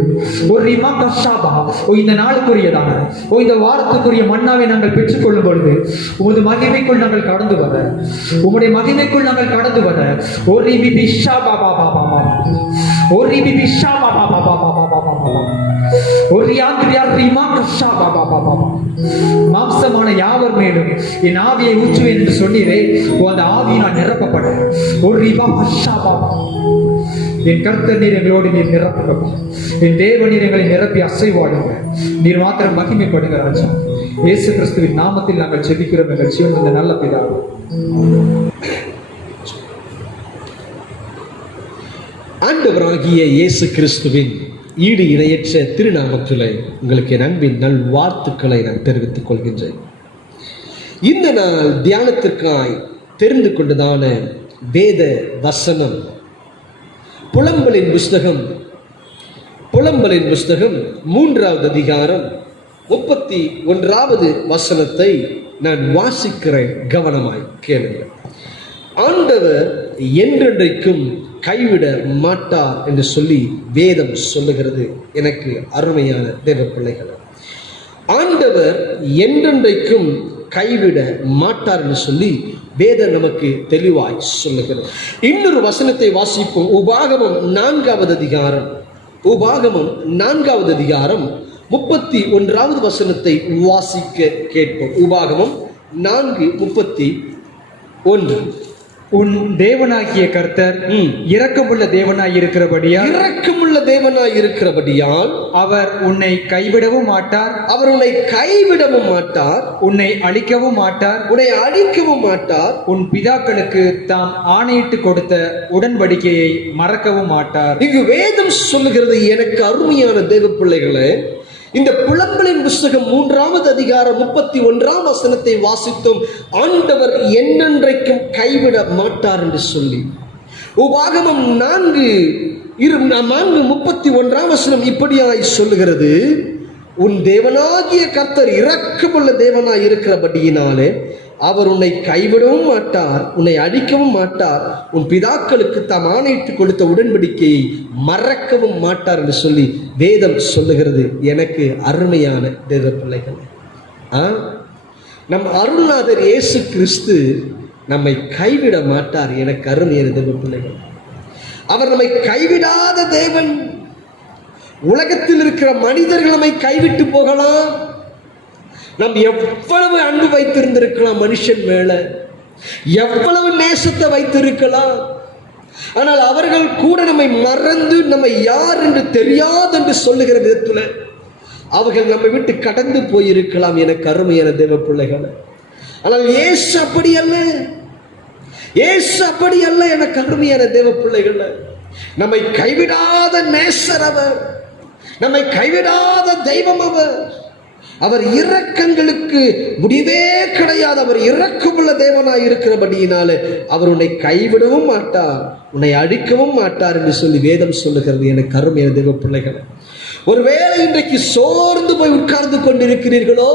ஒரு ரிமா கஷாபா ஓ இந்த நாளுக்குரியதான ஓ இந்த வாரத்துக்குரிய மன்னாவை நாங்கள் பெற்றுக் கொள்ளும் பொழுது உமது மகிமைக்குள் நாங்கள் கடந்து வர உங்களுடைய மகிமைக்குள் நாங்கள் கடந்து வர ஒரு ரிபி பிஷா பாபா பாபா ஒரு ரிபி பிஷா பாபா பாபா பாபா பாபா ஒரு ரியாந்திரியா ரிமா கஷாபா பாபா பாபா மாம்சமான யாவர் மேலும் என் ஆவியை ஊற்றுவேன் என்று சொன்னீரே. அந்த ஆவியை நான் நிரப்பப்பட ஒரு ரிபா கஷாபா என் கர்த்தர் நீர் எங்களோடு நீர் நிரப்பப்படும். என் தேவ நீர் எங்களை நிரப்பி அசைவாடுங்க. நீர் மாத்திரம் மகிமைப்படுங்க ராஜா. இயேசு கிறிஸ்துவின் நாமத்தில் நாங்கள் செபிக்கிறோம் எங்கள் ஜீவன் இந்த நல்ல பிதாவே. ஆண்டவராகிய இயேசு கிறிஸ்துவின் ஈடு இணையற்ற திருநாமத்திலே உங்களுக்கு என் அன்பின் நல் வாழ்த்துக்களை நான் தெரிவித்துக் கொள்கின்றேன். இந்த நாள் தியானத்திற்காய் தெரிந்து கொண்டதான வேத வசனம் புலம்பலின் புஸ்தகம் 3வது அதிகாரம் 31வது வசனத்தை நான் வாசிக்கிறேன். கவனமாய் கேளுங்கள். ஆண்டவர் என்றென்றைக்கும் கைவிட மாட்டார் என்று சொல்லி வேதம் சொல்லுகிறது. எனக்கு அருமையான தேவ பிள்ளைகள், ஆண்டவர் என்றென்றைக்கும் கைவிட மாட்டார் என்று சொல்லி வேதம் நமக்கு தெளிவாய் சொல்லுகிறது. இன்னொரு வசனத்தை வாசிப்போம். உபாகமம் 4வது அதிகாரம் 31வது வசனத்தை வாசிக்க கேட்போம். உபாகமம் 4:31. உன் தேவனாகிய கர்த்தர் இரக்கமுள்ள தேவனாய் இருக்கிறபடியால் அவர் உன்னை கைவிடவும் மாட்டார். உன்னை அழிக்கவும் மாட்டார். உன் பிதாக்களுக்கு தாம் ஆணையிட்டு கொடுத்த உடன்படிக்கையை மறக்கவும் மாட்டார். இங்கு வேதம் சொல்லுகிறது. எனக்கு அருமையான தேவ பிள்ளைகளே, இந்த புலம்பலின் புஸ்தகம் 3வது அதிகாரம் 31ஆம் வசனத்தை வாசித்தோம். ஆண்டவர் என்னென்றைக்கும் கைவிட மாட்டார் என்று சொல்லி உபாகமம் 4:31ஆம் வசனம் இப்படியாய் சொல்லுகிறது. உன் தேவனாகிய கர்த்தர் இரக்கமுள்ள தேவனாய் இருக்கிறபடியினாலே அவர் உன்னை கைவிடவும் மாட்டார், உன்னை அழிக்கவும் மாட்டார், உன் பிதாக்களுக்கு தாம் ஆணையிட்டு கொடுத்த உடன்படிக்கையை மறக்கவும் மாட்டார் என்று சொல்லி வேதம் சொல்லுகிறது. எனக்கு அருமையான தேவ பிள்ளைகள், நம் அருள்நாதர் இயேசு கிறிஸ்து நம்மை கைவிட மாட்டார். எனக்கு அருமையான தேவ பிள்ளைகள், அவர் நம்மை கைவிடாத தேவன். உலகத்தில் இருக்கிற மனிதர்கள் நம்மை கைவிட்டு போகலாம். நாம் எவ்வளவு அன்பு வைத்திருந்திருக்கலாம், மனுஷன் மேல எவ்வளவு நேசத்தை வைத்திருக்கலாம். ஆனால் அவர்கள் கூட நம்மை மறந்து நம்மை யார் என்று தெரியாது என்று சொல்லுகிற விதத்துல அவர்கள் நம்மை விட்டு கடந்து போயிருக்கலாம். எனக்கு அருமையான தேவ பிள்ளைகள், ஆனால் இயேசு அப்படி அல்ல. எனக்கு அருமையான தேவ பிள்ளைகள், நம்மை கைவிடாத நேசர் அவர், நம்மை கைவிடாத தெய்வம் அவர். அவர் இரக்கங்களுக்கு முடிவே கிடையாது. அவர் இரக்கமுள்ள தேவனாய் இருக்கிறபடியினாலே அவர் உன்னை கைவிடவும் மாட்டார், உன்னை அழிக்கவும் மாட்டார் என்று சொல்லி வேதம் சொல்லுகிறது. எனக்கு அருமையான தேவ பிள்ளைகள், ஒருவேளை இன்றைக்கு சோர்ந்து போய் உட்கார்ந்து கொண்டிருக்கிறீர்களோ,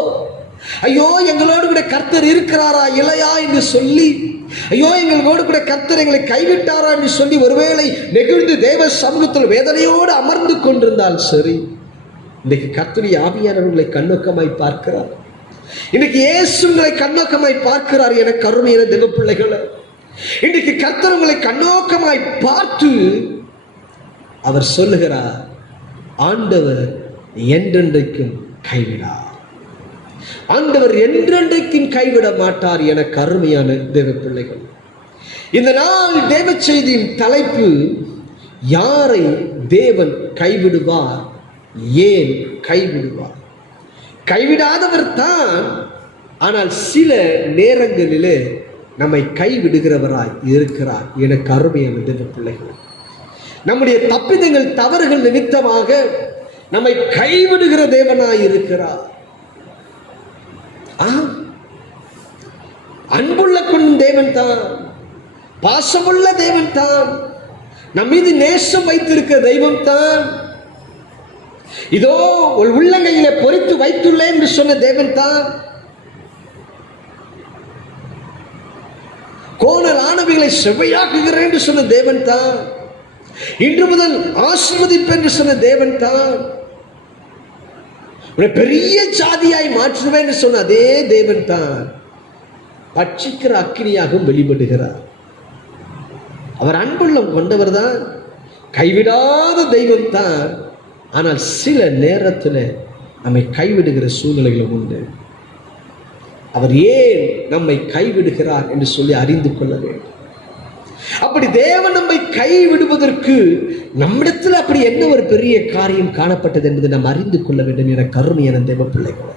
ஐயோ எங்களோடு கூட கர்த்தர் இருக்கிறாரா இல்லையா என்று சொல்லி, ஐயோ எங்களோடு கூட கர்த்தர் எங்களை கைவிட்டாரா என்று சொல்லி ஒருவேளை நெகிழ்ந்து தேவ சமூகத்தில் வேதனையோடு அமர்ந்து கொண்டிருந்தால் சரி, இன்றைக்கு கர்த்தருடைய ஆவியானவர் உங்களை கண்ணோக்கமாய் பார்க்கிறார். இன்றைக்கு இயேசு உங்களை கண்ணோக்கமாய் பார்க்கிறார். என கருமையான தேவ பிள்ளைகளை, இன்றைக்கு கர்த்தர் உங்களை கண்ணோக்கமாய் பார்த்து அவர் சொல்லுகிறார், ஆண்டவர் என்றென்றைக்கும் கைவிடார், ஆண்டவர் என்றென்றைக்கும் கைவிட மாட்டார். என கருமையான தேவ பிள்ளைகள், இந்த நாள் தேவ செய்தியின் தலைப்பு, யாரை தேவன் கைவிடுவார், ஏன் கைவிடுவார்? கைவிடாதவர் தான், ஆனால் சில நேரங்களிலே நம்மை கைவிடுகிறவராய் இருக்கிறார். என கருமையான தேவ பிள்ளைகள், நம்முடைய தப்பிதங்கள் தவறுகள் நிமித்தமாக நம்மை கைவிடுகிற தேவனாய் இருக்கிறார். அன்புள்ள தேவன் தான், பாசமுள்ள தேவன் தான், நம் மீது நேசம் வைத்திருக்கிற தெய்வம் தான், இதோ உள்ளங்கையிலே பொறித்து வைத்துள்ளேன் என்று சொன்ன தேவன் தான், கோணல் ஆனவைகளை செவ்வையாக்குகிறேன் என்று சொன்ன தேவன் தான், இன்று முதல் ஆசீர்வதிப்பேன் என்று சொன்ன தேவன் தான், பெரிய ஜாதியாய் மாற்றுவேன் என்று சொன்ன அதே தேவன் தான் பட்சிக்கிற அக்கினியாகவும் வெளிப்படுகிறார். அவர் அன்புள்ளம் கொண்டவர் தான், கைவிடாத தெய்வம் தான், ஆனால் சில நேரத்தில் நம்மை கைவிடுகிற சூழ்நிலைகளும் உண்டு. அவர் ஏன் நம்மை கைவிடுகிறார் என்று சொல்லி அறிந்து கொள்ள வேண்டும். அப்படி தேவன் நம்மை கைவிடுவதற்கு நம்மிடத்தில் அப்படி என்ன ஒரு பெரிய காரியம் காணப்பட்டது என்பதை நாம் அறிந்து கொள்ள வேண்டும். என கருமையான தேவ பிள்ளைகளை,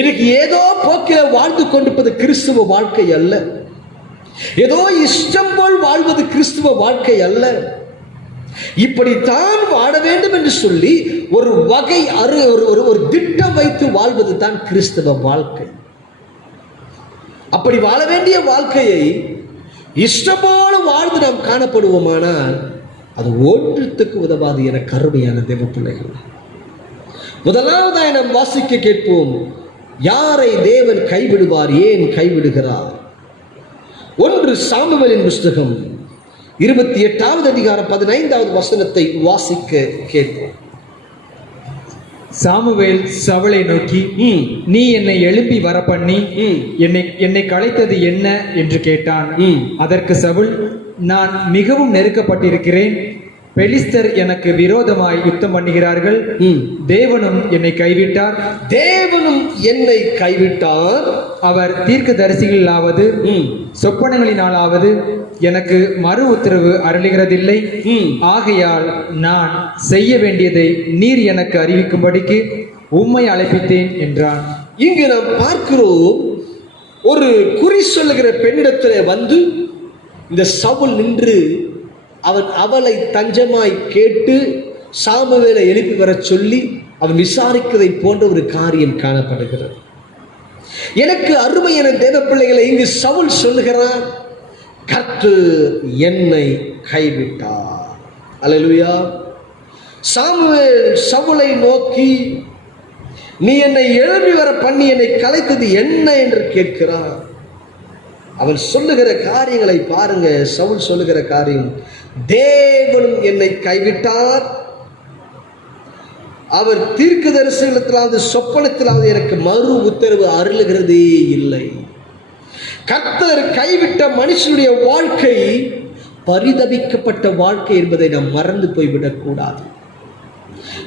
இன்னைக்கு ஏதோ போக்கில வாழ்ந்து கொண்டிருப்பது கிறிஸ்துவ வாழ்க்கை அல்ல, ஏதோ இஷ்டம் போல் வாழ்வது கிறிஸ்துவ வாழ்க்கை அல்ல. இப்படித்தான் வாழ வேண்டும் என்று சொல்லி ஒரு வகை ஒரு திட்டம் வைத்து வாழ்வது தான் கிறிஸ்தவ வாழ்க்கை. அப்படி வாழ வேண்டிய வாழ்க்கையை இஷ்டம் போல வாழ்ந்து நாம் காணப்படுவோமானால் அது ஒன்றுத்துக்கு உதவாது. என கருமையான தேவ பிள்ளைகள், முதலாவதாய் நாம் வாசிக்க கேட்போம், யாரை தேவன் கைவிடுவார், ஏன் கைவிடுகிறார்? 1 சாமுவேலின் புஸ்தகம் 28வது அதிகாரம் 15வது வசனத்தை வாசிக்க கேட்போம். சாமுவேல் சவுலை நோக்கி, நீ என்னை எழுப்பி வர பண்ணி என்னை கலைத்தது என்ன என்று கேட்டான். அதற்கு சவுல், நான் மிகவும் நெருக்கப்பட்டிருக்கிறேன், பெலிஸ்தர் எனக்கு விரோதமாய் யுத்தம் பண்ணுகிறார்கள், தேவனும் என்னை கைவிட்டார், தேவனும் என்னை கைவிட்டார், அவர் தீர்க்கதரிசிகளாவது சொப்பனங்களினாலாவது எனக்கு மறு உத்தரவு அருளுகிறதில்லை, ஆகையால் நான் செய்ய வேண்டியதை நீர் எனக்கு அறிவிக்கும்படிக்கு உம்மை அழைப்பித்தேன் என்றான். இங்கு நாம் பார்க்கிறோம், ஒரு குறி சொல்லுகிற பெண்ணிடத்திலே வந்து இந்த சவுல் நின்று அவளை தஞ்சமாய் கேட்டு சாமுவேலை எழுப்பி வர சொல்லி அவன் விசாரிக்கிறதை போன்ற ஒரு காரியம் காணப்படுகிறது. எனக்கு அருமையான தேவ பிள்ளைகளை, இங்கு சவுல் சொல்லுகிறான், கர்த்தர் என்னை கைவிட்டார். அல்லேலூயா. சாமுவேல் சவுலை நோக்கி, நீ என்னை எழுப்பி வர பண்ணி என்னை கலைத்தது என்ன என்று கேட்கிறான். அவன் சொல்லுகிற காரியங்களை பாருங்க. சவுல் சொல்லுகிற காரியம், தேவனும் என்னை கைவிட்டார், அவர் தீர்க்கதரிசனத்திலாவது சொப்பனத்திலாவது எனக்கு மறு உத்தரவு அருளுகிறதே இல்லை. கர்த்தர் கைவிட்ட மனுஷனுடைய வாழ்க்கை பரிதபிக்கப்பட்ட வாழ்க்கை என்பதை நாம் மறந்து போய்விடக் கூடாது.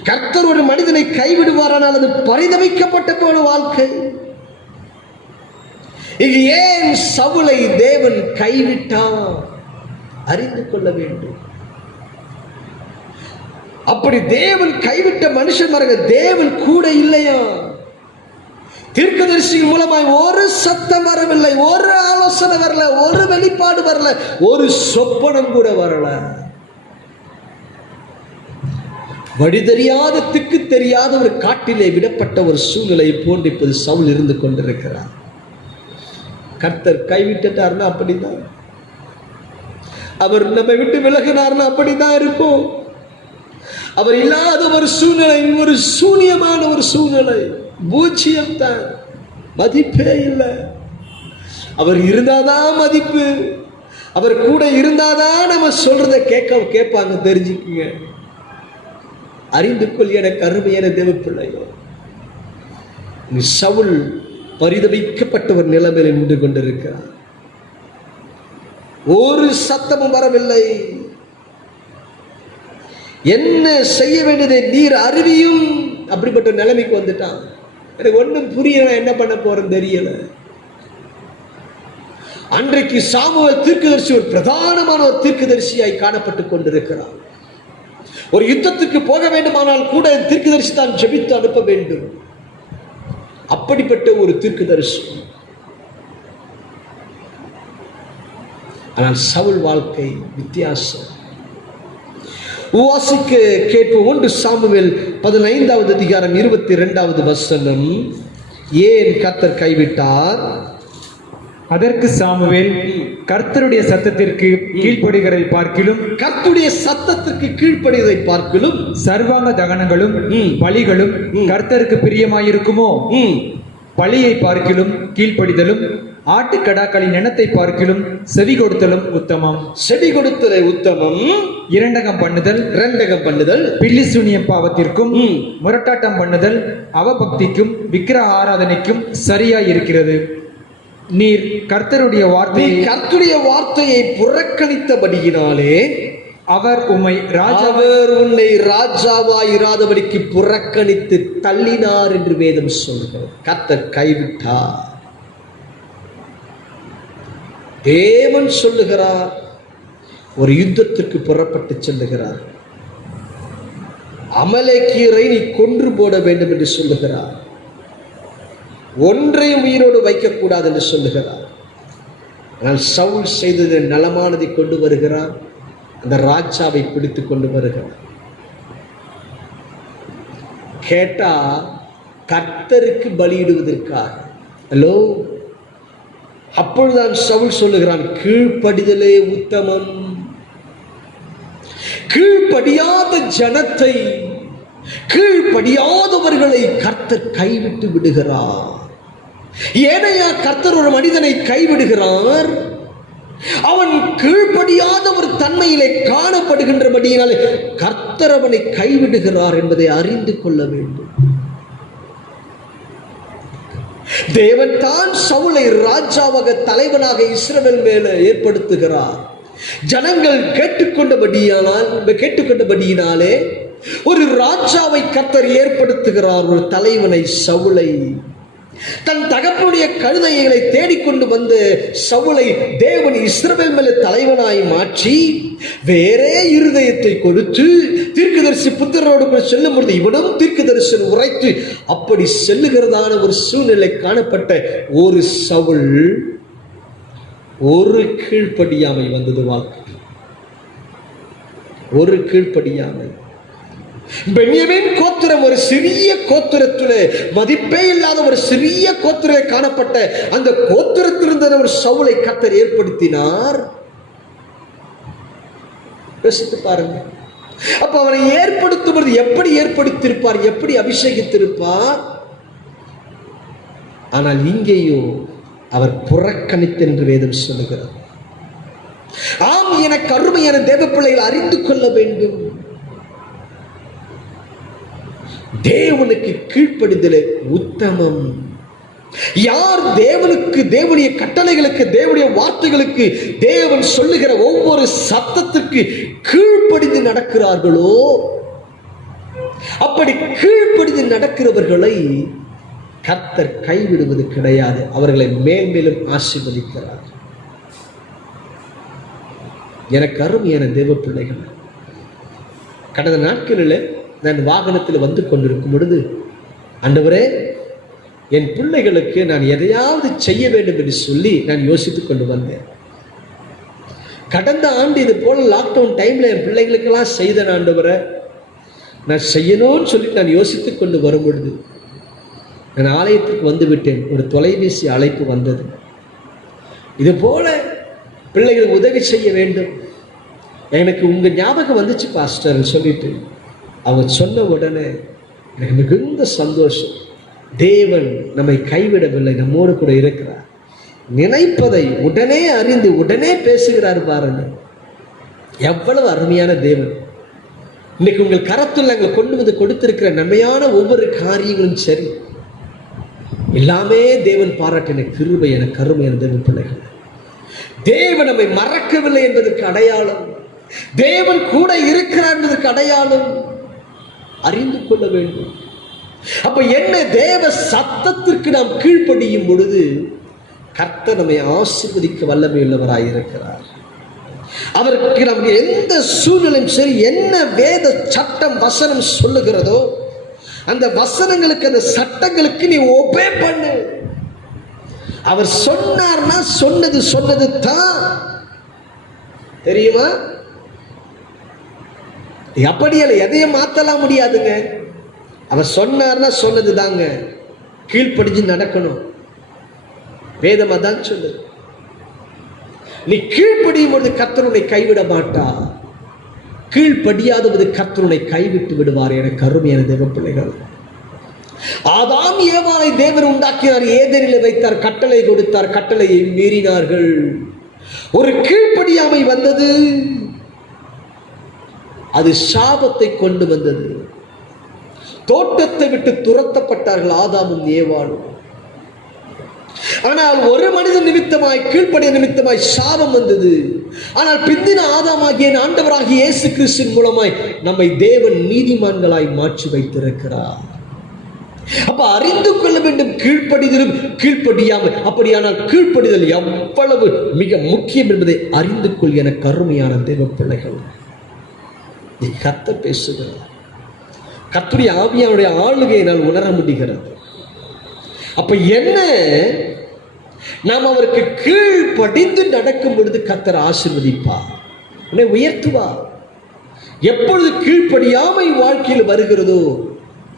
கர்த்தர் ஒரு மனிதனை கைவிடுவாரானால் அது பரிதபிக்கப்பட்ட ஒரு வாழ்க்கை. இங்கு ஏன் சவுலை தேவன் கைவிட்டார் அறிந்து கொள்ள வேண்டும். அப்படி தேவன் கைவிட்ட மனுஷன் மறங்க, தேவன் கூட இல்லையா? தீர்க்கதரிசியின் மூலமாய் ஒரு சத்தம் வரவில்லை, ஒரு ஆலோசனை வரல, ஒரு வெளிப்பாடு வரல, ஒரு சொப்பனம் கூட வரல. வழி தெரியாத திக்கு தெரியாத ஒரு காட்டிலே விடப்பட்ட ஒரு சூழ்நிலையை போன்று இப்போது சவுல் இருந்து கொண்டிருக்கிறார். கர்த்தர் கைவிட்டார்னா அப்படிதான், அவர் நம்மை விட்டு விலகினார்னா அப்படிதான் இருக்கும். அவர் இல்லாத ஒரு சூழ்நிலை, ஒரு சூன்யமான ஒரு சூழ்நிலை, பூஜ்ஜியம் தான், மதிப்பே இல்லை. அவர் இருந்தாதான் மதிப்பு, அவர் கூட இருந்தாதான் நம்ம சொல்றதை கேட்பாங்க. தெரிஞ்சுக்குங்க, அறிந்து கொள் எனக்கு அருமையான தேவ பிள்ளையோ. சவுல் பரிதவிக்கப்பட்ட ஒரு நிலைமையில் நின்று கொண்டிருக்கிறார். ஒரு சத்தமும் வரவில்லை. என்ன செய்ய வேண்டியதை நீர் அறிவியும். அப்படிப்பட்ட நிலைமைக்கு வந்துட்டான். எனக்கு ஒன்றும் புரியல, என்ன பண்ண போறேன்னு தெரியல. அன்றைக்கு சாமுவேல் தீர்க்கதரிசி ஒரு பிரதானமான ஒரு தீர்க்கதரிசியாய் காணப்பட்டுக் கொண்டிருக்கிறார். ஒரு யுத்தத்துக்கு போக வேண்டுமானால் கூட தீர்க்கதரிசி தான் ஜெபித்து அனுப்ப வேண்டும். அப்படிப்பட்ட ஒரு தீர்க்கதரிசி. ஆனால் சவுல் வாழ்க்கை வித்தியாசம். வாசிக்க கேட்போம். 1 சாமுவேல் 15வது அதிகாரம் 22வது வசனம். ஏன் கர்த்தர் கைவிட்டார்? அதற்கு சாமுவேல், கர்த்தருடைய சத்தத்திற்கு கீழ்ப்படுகிறதை பார்க்கிலும், கர்த்தருடைய சத்தத்திற்கு கீழ்ப்படிவதை பார்க்கிலும் சர்வாங்க தகனங்களும் பலிகளும் கர்த்தருக்கு பிரியமாயிருக்குமோ? பலியை பார்க்கிலும் கீழ்ப்படிதலும் ஆட்டுக்கடாக்களின் எண்ணத்தை பார்க்கிலும் செவி கொடுத்தலும் உத்தமம். செவி கொடுத்தலை உத்தமம். இரண்டகம் பண்ணுதல் பில்லி சூனியம் பாவத்திற்கும் முரட்டாட்டம் பண்ணுதல் அவபக்திக்கும் விக்கிரக ஆராதனைக்கும் சரியாய் இருக்கிறது. நீர் கர்த்தருடைய வார்த்தையை புறக்கணித்தபடியினாலே அவர் உன்னை ராஜாவாயிராதபடிக்கு புறக்கணித்து தள்ளினார் என்று வேதம் சொல்கிறது. கர்த்தர் கைவிட்டார். தேவன் சொல்லுகிறார், ஒரு யுத்தத்திற்கு புறப்பட்டு செல்லுகிறார். அமலேக்கியரை நீ கொன்று போட வேண்டும் என்று சொல்லுகிறார். ஒன்றையும் உயிரோடு வைக்கக்கூடாது என்று சொல்லுகிறார். ஆனால் சவுல் செய்தது நலமானதை கொண்டு வருகிறார். அந்த ராஜாவை பிடித்து கொண்டு வருகிறார். கேட்டா கர்த்தருக்கு பலியிடுவதற்காக. ஹலோ, அப்பொழுதுதான் சவுல் சொல்லுகிறான், கீழ்ப்படிதலே உத்தமம். கீழ்ப்படியாத ஜனத்தை, கீழ்ப்படியாதவர்களை கர்த்தர் கைவிட்டு விடுகிறார். ஏனையா கர்த்தர் ஒரு மனிதனை கைவிடுகிறார்? அவன் கீழ்ப்படியாத ஒரு தன்மையிலே காணப்படுகின்றபடியினாலே கர்த்தர் அவனை கைவிடுகிறார் என்பதை அறிந்து கொள்ள வேண்டும். தேவன் தான் சவுலை ராஜாவாக, தலைவனாக இஸ்ரவேல் மேலே ஏற்படுத்துகிறார். ஜனங்கள் கேட்டுக்கொண்டபடியினாலே ஒரு ராஜாவை கர்த்தர் ஏற்படுத்துகிறார், ஒரு தலைவனை, சவுலை. தன் தகப்பனுடைய கழுதைகளை தேடிக்கொண்டு வந்து சவுலை தேவன் இஸ்ரவேல் மேலே தலைவனாய் மாற்றி வேறே இருதயத்தை கொடுத்து தீர்க்கதரிசி புத்திரரோடு செல்லும் பொழுது இவனும் தீர்க்கதரிசன் உரைத்து அப்படி செல்லுகிறதான ஒரு சூழ்நிலை காணப்பட்ட ஒரு சவுல் ஒரு கீழ்ப்படியாமை வந்தது வாழ்க்கை. ஒரு கீழ்ப்படியாமை. பென்யமீன் கோத்திரம் ஒரு சிறிய கோத்திரத்திலே, மதிப்பே இல்லாத ஒரு சிறிய கோத்திரத்திலே காணப்பட்ட அந்த கோத்திரத்திலிருந்த ஒரு சவுலை கர்த்தர் ஏற்படுத்தினார். யோசித்து பாருங்க. அப்ப அவனை ஏற்படுத்துவது எப்படி ஏற்படுத்தியிருப்பார், எப்படி அபிஷேகித்திருப்பார்? ஆனால் இங்கேயோ அவர் புறக்கணித்தென்று வேதம் சொல்லுகிறார். ஆம், எனக்கு அருமையான தேவ பிள்ளைகள் அறிந்து கொள்ள வேண்டும், தேவனுக்கு கீழ்ப்படிதலே உத்தமம். யார் தேவனுக்கு, தேவனுடைய கட்டளைகளுக்கு, தேவனுடைய வார்த்தைகளுக்கு, தேவன் சொல்லுகிற ஒவ்வொரு சத்தத்துக்கு கீழ்ப்படிந்து நடக்கிறார்களோ, அப்படி கீழ்ப்படிந்து நடக்கிறவர்களை கர்த்தர் கைவிடுவது கிடையாது. அவர்களை மேன்மேலும் ஆசீர்வதிக்கிறார். எனக்கு அருமையான தேவ பிள்ளைகள், கடந்த நாட்களில் நான் வாகனத்தில் வந்து கொண்டிருக்கும் பொழுது, ஆண்டவரே, என் பிள்ளைகளுக்கு நான் எதையாவது செய்ய வேண்டும் என்று சொல்லி நான் யோசித்துக் கொண்டு வந்தேன். கடந்த ஆண்டு இது போல லாக்டவுன் டைம்ல என் பிள்ளைகளுக்கெல்லாம் செய்த ஆண்டவரே, நான் செய்யணும்னு சொல்லி நான் யோசித்துக் கொண்டு வரும் பொழுது நான் ஆலயத்துக்கு வந்து விட்டேன். ஒரு தொலைபேசி அழைப்பு வந்தது. இது போல பிள்ளைகளுக்கு உதவி செய்ய வேண்டும், எனக்கு உங்கள் ஞாபகம் வந்துச்சு பாஸ்டர் சொல்லிட்டு அவங்க சொன்ன உடனே எனக்கு மிகுந்த சந்தோஷம். தேவன் நம்மை கைவிடவில்லை, நம்மோடு கூட இருக்கிறார். நினைப்பதை உடனே அறிந்து உடனே பேசுகிறார் பாருங்க. எவ்வளவு அருமையான தேவன். இன்னைக்கு உங்கள் கரத்தில் நாங்கள் கொண்டு வந்து கொடுத்திருக்கிற நன்மையான ஒவ்வொரு காரியங்களும் சரி, எல்லாமே தேவன் பாராட்டின கிருபை என கருமையான தேவன் பிள்ளைகள். தேவன் நம்மை மறக்கவில்லை என்பதற்கு அடையாளம், தேவன் கூட இருக்கிறார் என்பதற்கு அடையாளம் அறிந்து கொள்ள வேண்டும். அப்ப என்ன, தேவ சத்தத்திற்கு நாம் கீழ்ப்படியும் பொழுது கர்த்தர் நம்மை ஆசீர்வதிக்க வல்லமை உள்ளவராயிருக்கிறார். அவருக்கு நமக்கு எந்த சூழ்நிலையும் சரி, என்ன வேத சட்டம் வசனம் சொல்லுகிறதோ அந்த வசனங்களுக்கு அந்த சட்டங்களுக்கு நீ ஒபே பண்ணு. அவர் சொன்னார்னா சொன்னது தான், தெரியுமா? அப்படியல்ல, எதையும் மாத்தலாம் முடியாதுங்க. அவர் சொன்னார்னா சொன்னது தாங்க, கீழ்ப்படிஞ்சு நடக்கணும். வேதமா தான் சொல்லுது. நீ கீழ்ப்படியும் பொழுது கர்த்தருனை கைவிட மாட்டார், கீழ்ப்படியாதபோது கர்த்தருனை கைவிட்டு விடுவார். என கருமையான தேவ பிள்ளைகள், ஆதாம் ஏவாளை தேவன் உண்டாக்கினார், ஏதேனில் வைத்தார், கட்டளை கொடுத்தார், கட்டளையை மீறினார்கள். ஒரு கீழ்ப்படியாமை வந்தது, அது சாபத்தை கொண்டு வந்தது. தோட்டத்தை விட்டு துரத்தப்பட்டார்கள் ஆதாமும் ஏவாளும். ஆனால் ஒரு மனிதன் நிமித்தமாய், கீழ்ப்படிய நிமித்தமாய் சாபம் வந்தது. ஆனால் பிந்தின ஆதாமாகிய ஆண்டவராகிய இயேசு கிறிஸ்துவின் மூலமாய் நம்மை தேவன் நீதிமான்களாய் மாற்றி வைத்திருக்கிறார். அப்ப அறிந்து கொள்ள வேண்டும், கீழ்ப்படிதலும் கீழ்ப்படியாமல். அப்படியானால் கீழ்ப்படிதல் எவ்வளவு மிக முக்கியம் என்பதை அறிந்து கொள் என கருமையான தேவ பிள்ளைகள். கர்த்தர் பேசுகிறார், கர்த்தருடைய ஆவியானுடைய ஆளுகையை நான் உணர முடிகிறது. அப்ப என்ன, நாம் அவருக்கு கீழ்ப்படிந்து நடக்கும் பொழுது கர்த்தர் ஆசீர்வதிப்பார், உன்னை உயர்த்துவார். எப்பொழுது கீழ்ப்படியாமை வாழ்க்கையில் வருகிறதோ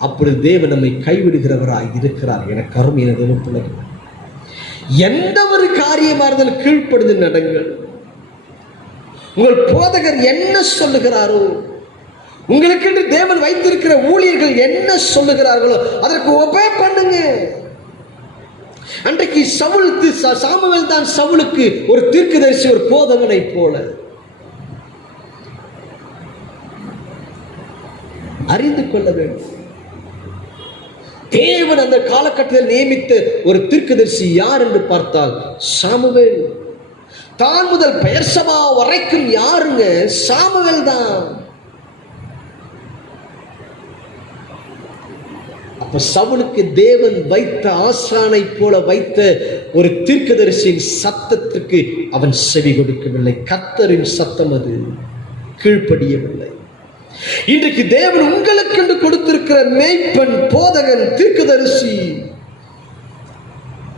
அப்பொழுது தேவன் நம்மை கைவிடுகிறவராய் இருக்கிறார். என கருமையான தேவ பிள்ளைகள், எந்த ஒரு காரியமாக இருந்தாலும் கீழ்ப்படிந்து நடங்கள். உங்கள் போதகர் என்ன சொல்லுகிறாரோ, உங்களுக்கு என்று தேவன் வைத்திருக்கிற ஊழியர்கள் என்ன சொல்லுகிறார்களோ அதற்கு ஒபே பண்ணுங்க. அன்றைக்கு சாமுவேல் தான் சவுலுக்கு ஒரு தீர்க்கதரிசி, ஒரு போதகனை போல. அறிந்து கொள்ள வேண்டும், தேவன் அந்த காலகட்டத்தில் நியமித்த ஒரு தீர்க்கதரிசி யார் என்று பார்த்தால் சாமுவேல். தான் முதல் பெயர்சபா வரைக்கும் யாருங்க? சாமுவேல் தான். அப்ப சவுலுக்கு தேவன் வைத்த ஆசானை போல வைத்த ஒரு தீர்க்கதரிசியின் சத்தத்திற்கு அவன் செவி கொடுக்கவில்லை. கர்த்தரின் சத்தம் அது, கீழ்ப்படியவில்லை. இன்றைக்கு தேவன் உங்களுக்கு என்று கொடுத்திருக்கிற மேய்ப்பன், போதகன், தீர்க்கதரிசி,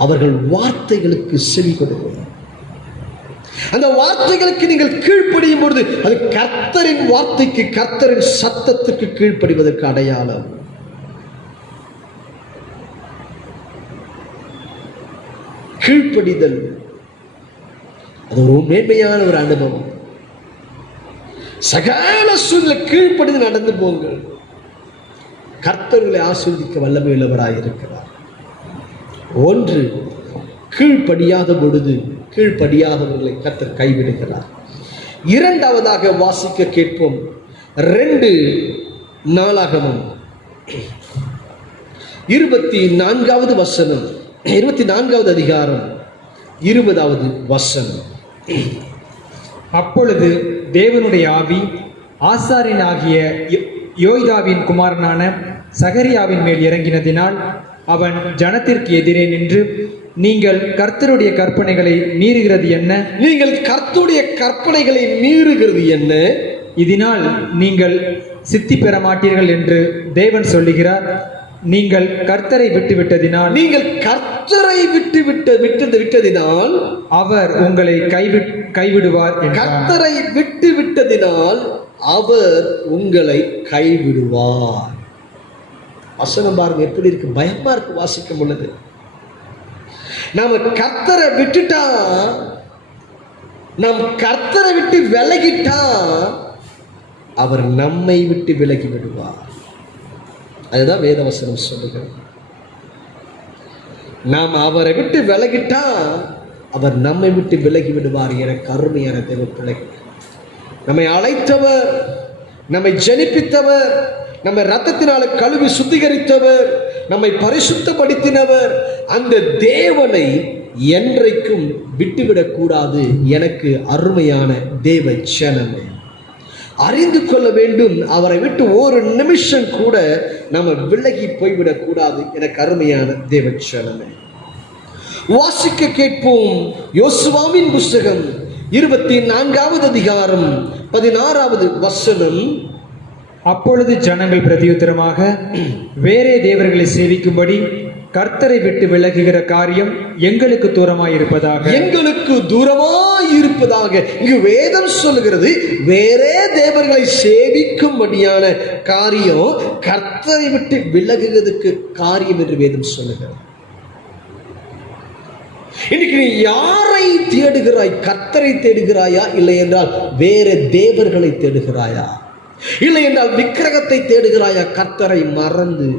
அவர்கள் வார்த்தைகளுக்கு செவி கொடுங்கள். அந்த வார்த்தைகளுக்கு நீங்கள் கீழ்ப்படியும் பொழுது அது கர்த்தரின் வார்த்தைக்கு, கர்த்தரின் சத்தத்துக்கு கீழ்ப்படிவதற்கு அடையாளம். கீழ்ப்படிதல் அது ஒரு மேன்மையான ஒரு அனுபவம். சகல சூழ்நிலை கீழ்ப்படிந்து நடந்து போங்கள். கர்த்தர்களை ஆசீர்வதிக்க வல்லமை உள்ளவராய் இருக்கிறார். ஒன்று, கீழ்ப்படியாத பொழுது கீழ்ப்படியாதவர்களை கர்த்தர் கைவிடுகிறார். இரண்டாவதாக வாசிக்க கேட்போம். 2 நாளாகமம் 24வது வசனம், 24வது அதிகாரம் 20வது வசனம். அப்பொழுது தேவனுடைய ஆவி ஆசாரியனாகிய யோய்தாவின் குமாரனான சகரியாவின் மேல் இறங்கினதினால் அவன் ஜனத்திற்கு எதிரே நின்று, நீங்கள் கர்த்தருடைய கற்பனைகளை மீறுகிறது என்ன? நீங்கள் கர்த்தருடைய கற்பனைகளை மீறுகிறது என்ன? இதனால் நீங்கள் சித்தி பெற மாட்டீர்கள் என்று தேவன் சொல்லுகிறார். நீங்கள் கர்த்தரை விட்டுவிட்டதினால், நீங்கள் கர்த்தரை விட்டதினால் அவர் உங்களை கைவிடுவார். கர்த்தரை விட்டதினால் அவர் உங்களை கைவிடுவார். வசனம் பாருங்க எப்படி இருக்கு, பயமா இருக்கு வாசிக்கும் பொழுது. நாம கர்த்தரை விட்டுட்டா, நாம் கர்த்தரை விட்டு விலகிட்டா அவர் நம்மை விட்டு விலகி விடுவார். அதுதான் வேதவசனம் சொல்லுகிறது. நாம் அவரை விட்டு விலகிட்டா அவர் நம்மை விட்டு விலகி விடுவார். எனக்கு அருமையான தேவ பிள்ளைகள், நம்மை அழைத்தவர், நம்மை ஜனிப்பித்தவர், நம்மை இரத்தத்தினால கழுவி சுத்திகரித்தவர், நம்மை பரிசுத்தப்படுத்தினவர், அந்த தேவனை என்றைக்கும் விட்டுவிடக் கூடாது. எனக்கு அருமையான தேவ ஜனமே, அறிந்து கொள்ள வேண்டும், அவரை விட்டு ஒரு நிமிஷம் கூட நம்ம விலகி போய்விடக் கூடாது. எனக்கு அருமையான தேவ ஜனமே, வாசிக்க கேட்போம். யோசுவாவின் புஸ்தகம் 24வது அதிகாரம் 16வது வசனம். அப்பொழுது ஜனங்கள் பிரதியுத்தரமாக, வேறே தேவர்களை சேவிக்கும்படி கர்த்தரை விட்டு விலகுகிற காரியம் எங்களுக்கு தூரமாயிருப்பதாக, எங்களுக்கு தூரமாயிருப்பதாக. இங்கு வேதம் சொல்லுகிறது, வேறே தேவர்களை சேவிக்கும்படியான காரியம் கர்த்தரை விட்டு விலகுவதற்கு காரியம் என்று வேதம் சொல்லுகிறது. இன்னைக்கு நீ யாரை தேடுகிறாய்? கர்த்தரை தேடுகிறாயா, இல்லை என்றால் வேற தேவர்களை தேடுகிறாயா, இல்லை என்றால் விக்கிரகத்தை தேடுகிறாயா? கர்த்தரை மறந்து.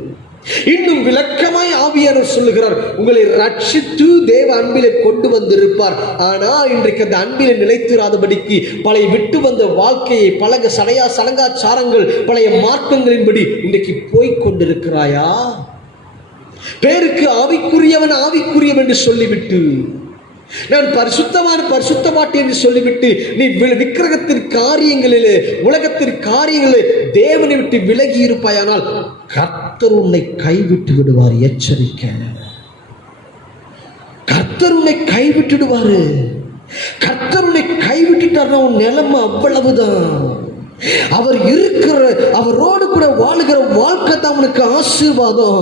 இன்னும் விளக்கமாய் ஆவியானவர் சொல்லுகிறார், உங்களை ரட்சித்து தேவ அன்பிலே கொண்டு வந்திருப்பார். ஆனால் இன்றைக்கு அந்த அன்பிலே நிலைத்திராதபடிக்கு பழைய விட்டு வந்த வாழ்க்கையை, பழக சலங்காச்சாரங்கள், பழைய மார்க்கங்களின்படி இன்றைக்கு போய்க் கொண்டிருக்கிறாயா? பேருக்கு ஆவிக்குரியவன் ஆவிக்குரியவன் என்று சொல்லிவிட்டு, நான் பரிசுத்தமாட்டேன் என்று சொல்லிவிட்டு நீ விக்கிரகத்தின் காரியங்களிலே, உலகத்தின் காரியங்களிலே தேவனை விட்டு விலகி இருப்பாயானால் கர்த்தர் உன்னை கைவிட்டு விடுவார். எச்சரிக்கை, கர்த்தர் உன்னை கைவிட்டுடுவாரு. கர்த்தர் உன்னை கைவிட்டுட்டார்னா உன் நிலைமை அவ்வளவுதான். அவர் இருக்கிற, அவரோடு கூட வாழுகிற வாழ்க்கை தான் உனக்கு ஆசீர்வாதம்.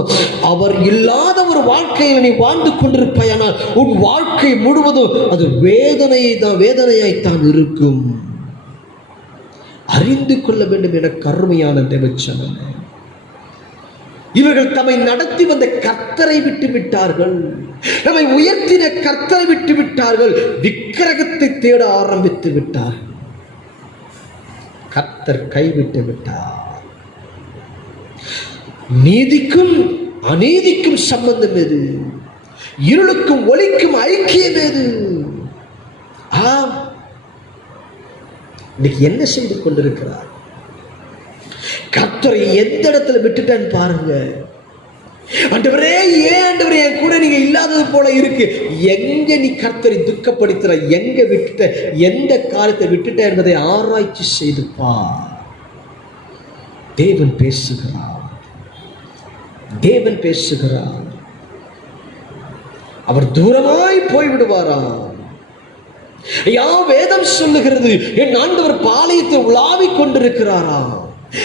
அவர் இல்லாத ஒரு வாழ்க்கையை நீ வாழ்ந்து கொண்டிருப்பாயானால் உன் வாழ்க்கை முழுவதும் அது வேதனையாய்த்தான் இருக்கும். அறிந்து கொள்ள வேண்டும் என கருமையான தேவச்சனமே, இவர்கள் தம்மை நடத்தி வந்த கர்த்தரை விட்டு விட்டார்கள். நம்மை உயர்த்தின கர்த்தரை விட்டு விட்டார்கள். விக்கிரகத்தை தேட ஆரம்பித்து விட்டார்கள். கர்த்தர் கைவிட்டு விட்டார். நீதிக்கும் அநீதிக்கும் சம்பந்தம் எது? இருளுக்கும் ஒளிக்கும் ஐக்கியம் எது? இன்னைக்கு என்ன செய்து கொண்டிருக்கிறார்? கர்த்தரை எந்த இடத்துல விட்டுட்டான்னு பாருங்க. ஆண்டவரே, ஏன் ஆண்டவரே என் கூட நீங்க இல்லாதது போல இருக்கு? எங்க நீ கர்த்தரை துக்கப்படுத்துற, எங்க விட்டுட்ட, எந்த காரியத்தை விட்டுட்ட என்பதை ஆராய்ச்சி செய்து பார். தேவன் பேசுகிறார், தேவன் பேசுகிறார். அவர் தூரமாய் போய்விடுவாராம். வேதம் சொல்லுகிறது, என் ஆண்டவர் பாளையத்தை உலாவிக் கொண்டிருக்கிறாராம்.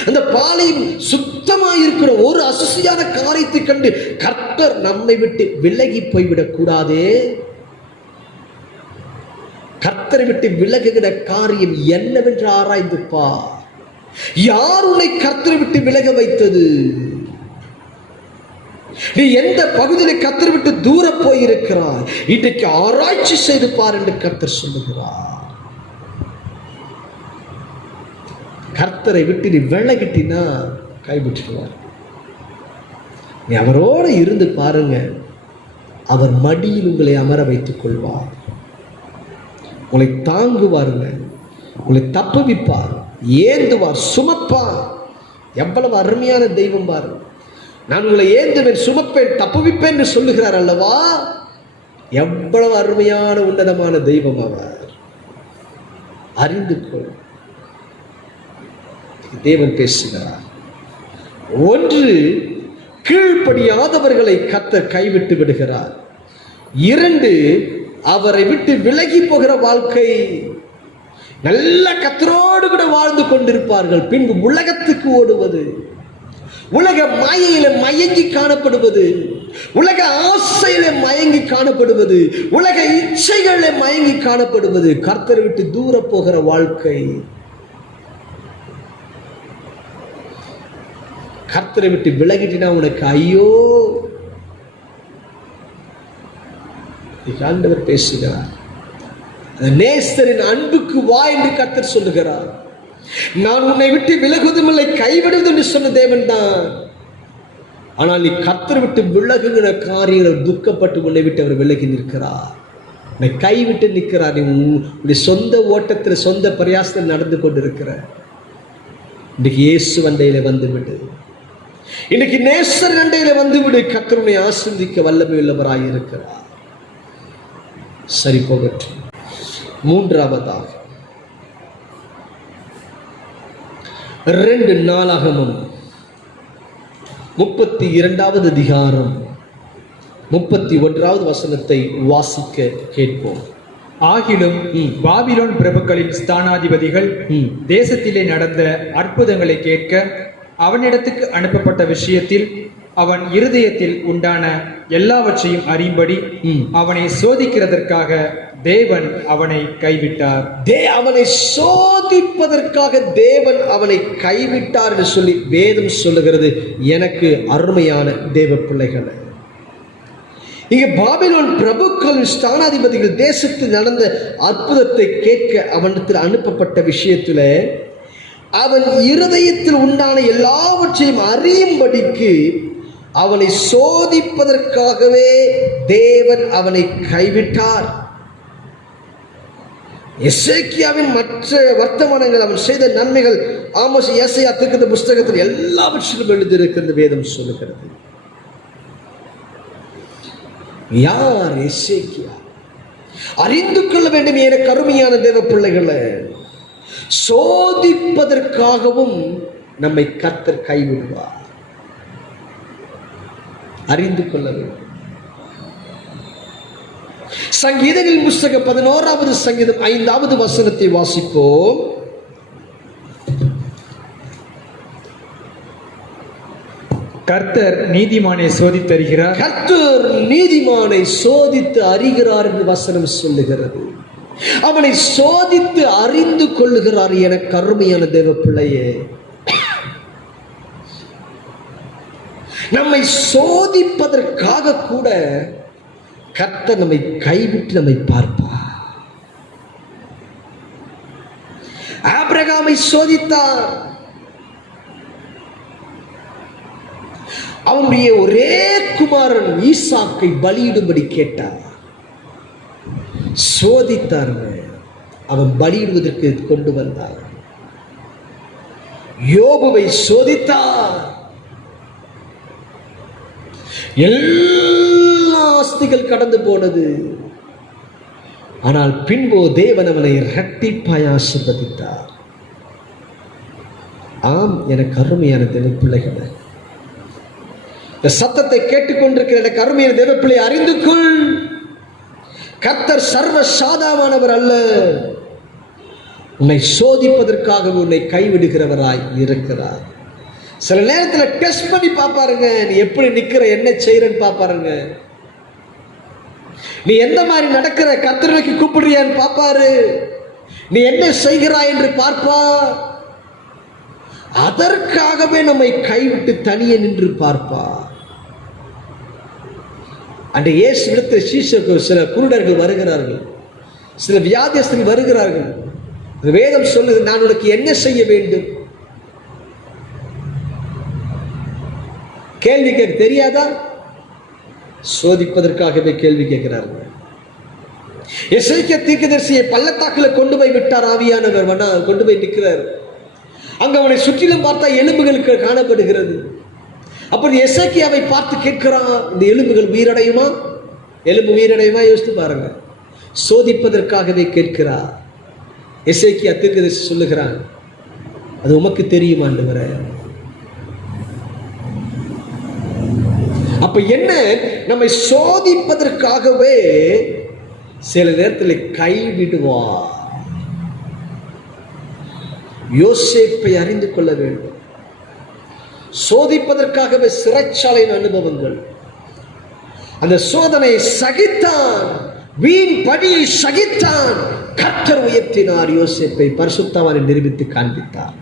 அந்த பாளையம் சுத்தமாயிருக்கிற ஒரு அசுசியான காரியத்தை கண்டு கர்த்தர் நம்மை விட்டு விலகி போய்விடக் கூடாதே. கர்த்தரை விட்டு விலகுகிற காரியம் என்னவென்று ஆராய்ந்து பார். யார் உன்னை கர்த்தரை விட்டு விலக வைத்தது? நீ எந்த பகுதியில் கர்த்தரை விட்டு தூர போயிருக்கிறாய்? இன்றைக்கு ஆராய்ச்சி செய்து பார் என்று கர்த்தர் சொல்லுகிறார். கர்த்தரை விட்டு நீ விலகிட்டினா கைவிட்டுடுவார். நீ அவரோடு இருந்து பாருங்க, அவர் மடியில் உங்களை அமர வைத்துக் கொள்வார். உங்களை தாங்குவாருங்க, உங்களை தப்புவிப்பார், ஏந்துவார், சுமப்பார். எவ்வளவு அருமையான தெய்வம் பாரு. நான் உங்களை ஏந்துவேன், சுமப்பேன், தப்புவிப்பேன் என்று சொல்லுகிறார் அல்லவா? எவ்வளவு அருமையான உன்னதமான தெய்வம் அவர். அறிந்து கொள். தேவன் பேசுகிறார். ஒன்று, கீழ்ப்படியாதவர்களை கர்த்தர் கைவிட்டு விடுகிறார். இரண்டு, அவரை விட்டு விலகி போகிற வாழ்க்கை. நல்ல கர்த்தரோடு கூட வாழ்ந்து கொண்டிருப்பார்கள், பின்பு உலகத்துக்கு ஓடுவது, உலக மாயையில மயங்கி காணப்படுவது, உலக ஆசையில மயங்கி காணப்படுவது, உலக இச்சைகளில் மயங்கி காணப்படுவது, கர்த்தரை விட்டு தூர போகிற வாழ்க்கை. கர்த்தரை விட்டு விலகிட்டினா உனக்கு ஐயோ. ஆண்டவர் பேசுகிறார். நேசரின் அன்புக்கு வா என்று கர்த்தர் சொல்லுகிறார். நான் உன்னை விட்டு விலகுவதும் இல்லை, கைவிடுவதும் என்று சொன்ன தேவன் தான். ஆனால் நீ கர்த்தரை விட்டு விலகுகிற காரியங்கள் துக்கப்பட்டு உன்னை விட்டு அவர் விலகி நிற்கிறார், உன்னை கைவிட்டு நிற்கிறார். நீ உன்னுடைய சொந்த ஓட்டத்தில் சொந்த பிரயாசத்தில் நடந்து கொண்டிருக்கிற. இன்னைக்கு இயேசு அண்டையில வந்துவிடு, இன்னைக்கு நேசர் அண்டையில வந்துவிடு. கர்த்தருனை ஆசீர்வதிக்க வல்லமை உள்ளவராய் இருக்கிறார். சரி, போகட்டும். மூன்றாவதாக 2 நாளாகமம் 32வது அதிகாரம் 31வது வசனத்தை வாசிக்க கேட்போம். ஆகிலும் பாபிலோன் பிரபுக்களின் ஸ்தானாதிபதிகள் தேசத்திலே நடந்த அற்புதங்களை கேட்க அவனிடத்துக்கு அனுப்பப்பட்ட விஷயத்தில் அவன் இருதயத்தில் உண்டான எல்லாவற்றையும் அறியும்படி அவனை சோதிக்கிறதற்காக தேவன் அவனை கைவிட்டார். அவனை சோதிப்பதற்காக தேவன் அவனை கைவிட்டார் என்று சொல்லி வேதம் சொல்லுகிறது. எனக்கு அருமையான தேவ பிள்ளைகளை, இங்கே பாபிலோன் பிரபுக்கள் ஸ்தானாதிபதிகள் தேசத்தில் நடந்த அற்புதத்தை கேட்க அவனிடத்தில் அனுப்பப்பட்ட விஷயத்தில் அவன் இருதயத்தில் உண்டான எல்லாவற்றையும் அறியும்படிக்கு அவனை சோதிப்பதற்காகவே தேவன் அவனை கைவிட்டார். எசேக்கியாவின் மற்ற வர்த்தமானங்கள், அவன் செய்த நன்மைகள் ஆமோஸ், ஏசாயா தீர்க்கதரிசி புஸ்தகத்தில் எல்லாவற்றிலும் எழுதியிருக்கிறது வேதம் சொல்லுகிறது. யார் எசேக்கியா? அறிந்து கொள்ள வேண்டும் என கருமையான தேவ பிள்ளைகளை, சோதிப்பதற்காகவும் நம்மை கர்த்தர் கைவிடுவார். அறிந்து கொள்ள வேண்டும். சங்கீதங்களின் புஸ்தகம் 11வது சங்கீதம் 5வது வசனத்தை வாசிப்போம். கர்த்தர் நீதிமானை சோதித்தறிகிறார், கர்த்தர் நீதிமானை சோதித்து அறிகிறார் என்று வசனம் சொல்லுகிறது. அவனை சோதித்து அறிந்து கொள்ளுகிறார். என கருமையான தேவ பிள்ளையே, நம்மை சோதிப்பதற்காக கூட கர்த்தர் நம்மை கைவிட்டு நம்மை பார்ப்பார். ஆபிரகாமை சோதித்தார். அவனுடைய ஒரே குமாரன் ஈசாக்கை பலியிடும்படி கேட்டார். சோதித்தார். அவன் பலியிடுவதற்கு கொண்டு வந்தார். யோபுவை சோதித்தார். எல்லா ஆஸ்திகள் கடந்து போனது. ஆனால் பின்போ தேவன் அவனை இரட்டிப்பாய் ஆசீர்வதித்தார். ஆம், எனக்கு அருமையான தேவ பிள்ளைகளை, இந்த சத்தத்தை கேட்டுக்கொண்டிருக்கிற எனக்கு அருமையான தேவ பிள்ளை, அறிந்து கொள், கர்த்தர் சர்வ சாதாரணவர் அல்ல. உன்னை சோதிப்பதற்காக உன்னை கைவிடுகிறவராய் இருக்கிறார். சில நேரத்தில் டெஸ்ட் பண்ணி பார்ப்பாருங்க. நீ எப்படி நிற்கிற, என்ன செய்யறன்னு பார்ப்பாருங்க. நீ எந்த மாதிரி நடக்கிற, கர்த்தருக்கு கூப்பிடுறியான்னு பார்ப்பாரு. நீ என்ன செய்கிறாய் என்று பார்ப்பார். அதற்காகவே நம்மை கைவிட்டு தனியே நின்று பார்ப்பார். அன்று இயேசுவிடத்தில் சீஷர்கள், சில குருடர்கள் வருகிறார்கள், சில வியாதியஸ்தர்கள் வருகிறார்கள். வேதம் சொல்லுது, நான் உனக்கு என்ன செய்ய வேண்டும்? கேள்வி கேட்க தெரியாதா? சோதிப்பதற்காகவே கேள்வி கேட்கிறார்கள். எசேக்கியா தீர்க்கதரிசியை பள்ளத்தாக்கில் கொண்டு போய் விட்டார் ஆவியானவர். கொண்டு போய் நிற்கிறார். அங்க அவனை சுற்றிலும் பார்த்தா எலும்புகளுக்கு காணப்படுகிறது. அப்படி எசேக்கியாவை பார்த்து கேட்கிறான், இந்த எலும்புகள் உயிரடையுமா? எலும்பு உயிரடையுமா? யோசித்து பாருங்க. சோதிப்பதற்காகவே கேட்கிறார். எசேக்கியா தீர்க்கதரிசி சொல்லுகிறான், அது உமக்கு தெரியுமா ஆண்டவரே? அப்ப என்ன, நம்மை சோதிப்பதற்காகவே சில நேரத்தில் கைவிடுவார். யோசேப்பை அறிந்து கொள்ள வேண்டும். சோதிப்பதற்காகவே சிறைச்சாலையின் அனுபவங்கள், அந்த சோதனை சகித்தான், வீண் பணியை சகித்தான். கர்த்தர் உயர்த்தினார் யோசேப்பை, பரிசுத்தவானை நிரூபித்து காண்பித்தார்.